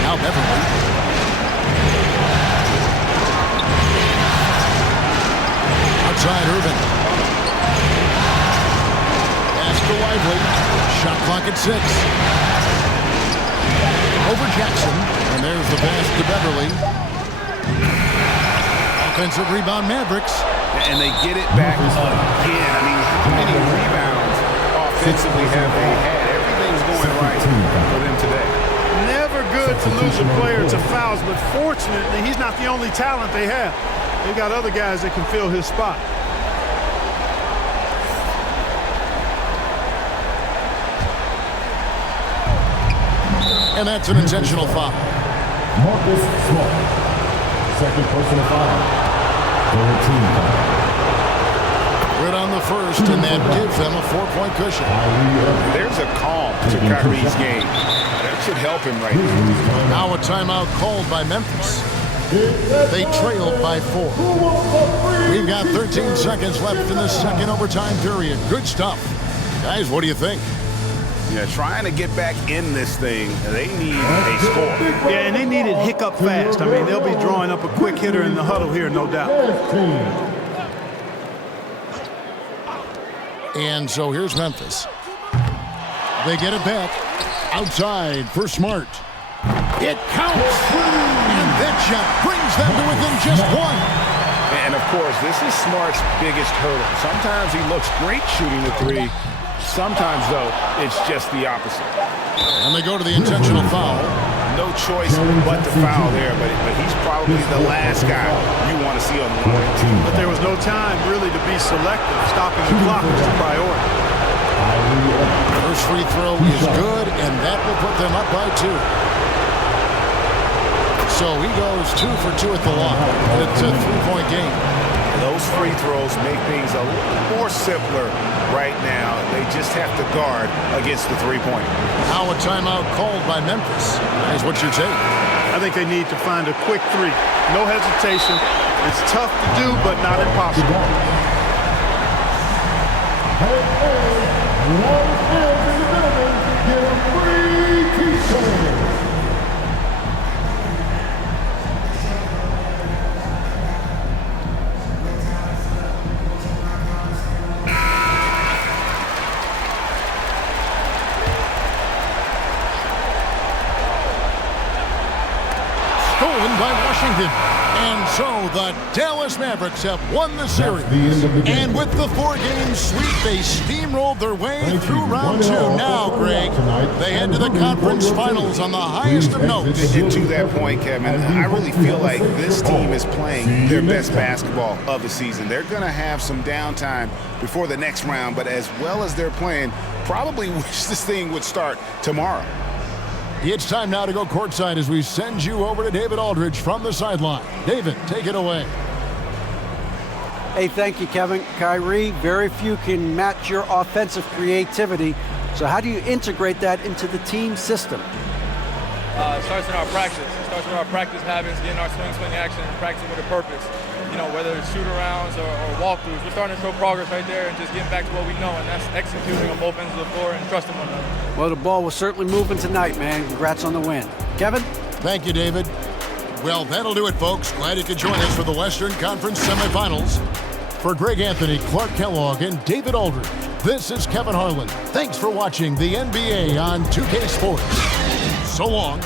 Now Beverly. Outside Irvin. Pass to Lively. Shot clock at 6. Over Jackson, and there's the pass to Beverly. Offensive rebound Mavericks. And they get it back again. I mean, how many rebounds offensively have they had? Everything's going right for them today. Never good to lose a player to fouls, but fortunately, he's not the only talent they have. They got other guys that can fill his spot. And that's an intentional foul. Marcus Smart. Second personal foul. Good on the first, and that gives them a 4-point cushion. There's a calm to Kyrie's game. That should help him right now. Now a timeout called by Memphis. They trailed by 4. We've got 13 seconds left in the second overtime period. Good stuff. Guys, what do you think? Yeah, trying to get back in this thing, they need a score. Yeah, and they need it hiccup fast. I mean, they'll be drawing up a quick hitter in the huddle here, no doubt. And so here's Memphis. They get it back. Outside for Smart. It counts. And that shot brings them to within just 1. And, of course, this is Smart's biggest hurdle. Sometimes he looks great shooting the 3. Sometimes, though, it's just the opposite. And they go to the intentional foul. No choice but to foul there, but he's probably the last guy you want to see on the line. But there was no time, really, to be selective. Stopping the clock was the priority. First free throw is good, and that will put them up by 2. So he goes 2 for 2 at the line. It's a 3-point game. Those free throws make things a little more simpler right now. They just have to guard against the 3-pointer. Now a timeout called by Memphis. That's what you take. I think they need to find a quick 3. No hesitation. It's tough to do, but not impossible. Hey, one in the building, get a free t-shirt. by Washington. And so the Dallas Mavericks have won the series. And with the 4-game sweep, they steamrolled their way through round 2. Now, Greg, they head to the conference finals on the highest of notes. And to that point, Kevin, I really feel like this team is playing their best basketball of the season. They're going to have some downtime before the next round, but as well as they're playing, probably wish this thing would start tomorrow. It's time now to go courtside as we send you over to David Aldridge from the sideline. David, take it away. Hey, thank you, Kevin. Kyrie, very few can match your offensive creativity. So how do you integrate that into the team system? It starts in our practice. It starts with our practice habits, getting our swing action, and practicing with a purpose. You know, whether it's shoot-arounds or walkthroughs, we're starting to show progress right there and just getting back to what we know, and that's executing on both ends of the floor and trusting one another. Well, the ball was certainly moving tonight, man. Congrats on the win. Kevin? Thank you, David. Well, that'll do it, folks. Glad you could join us for the Western Conference semifinals. For Greg Anthony, Clark Kellogg, and David Aldridge, this is Kevin Harlan. Thanks for watching the NBA on 2K Sports. So long.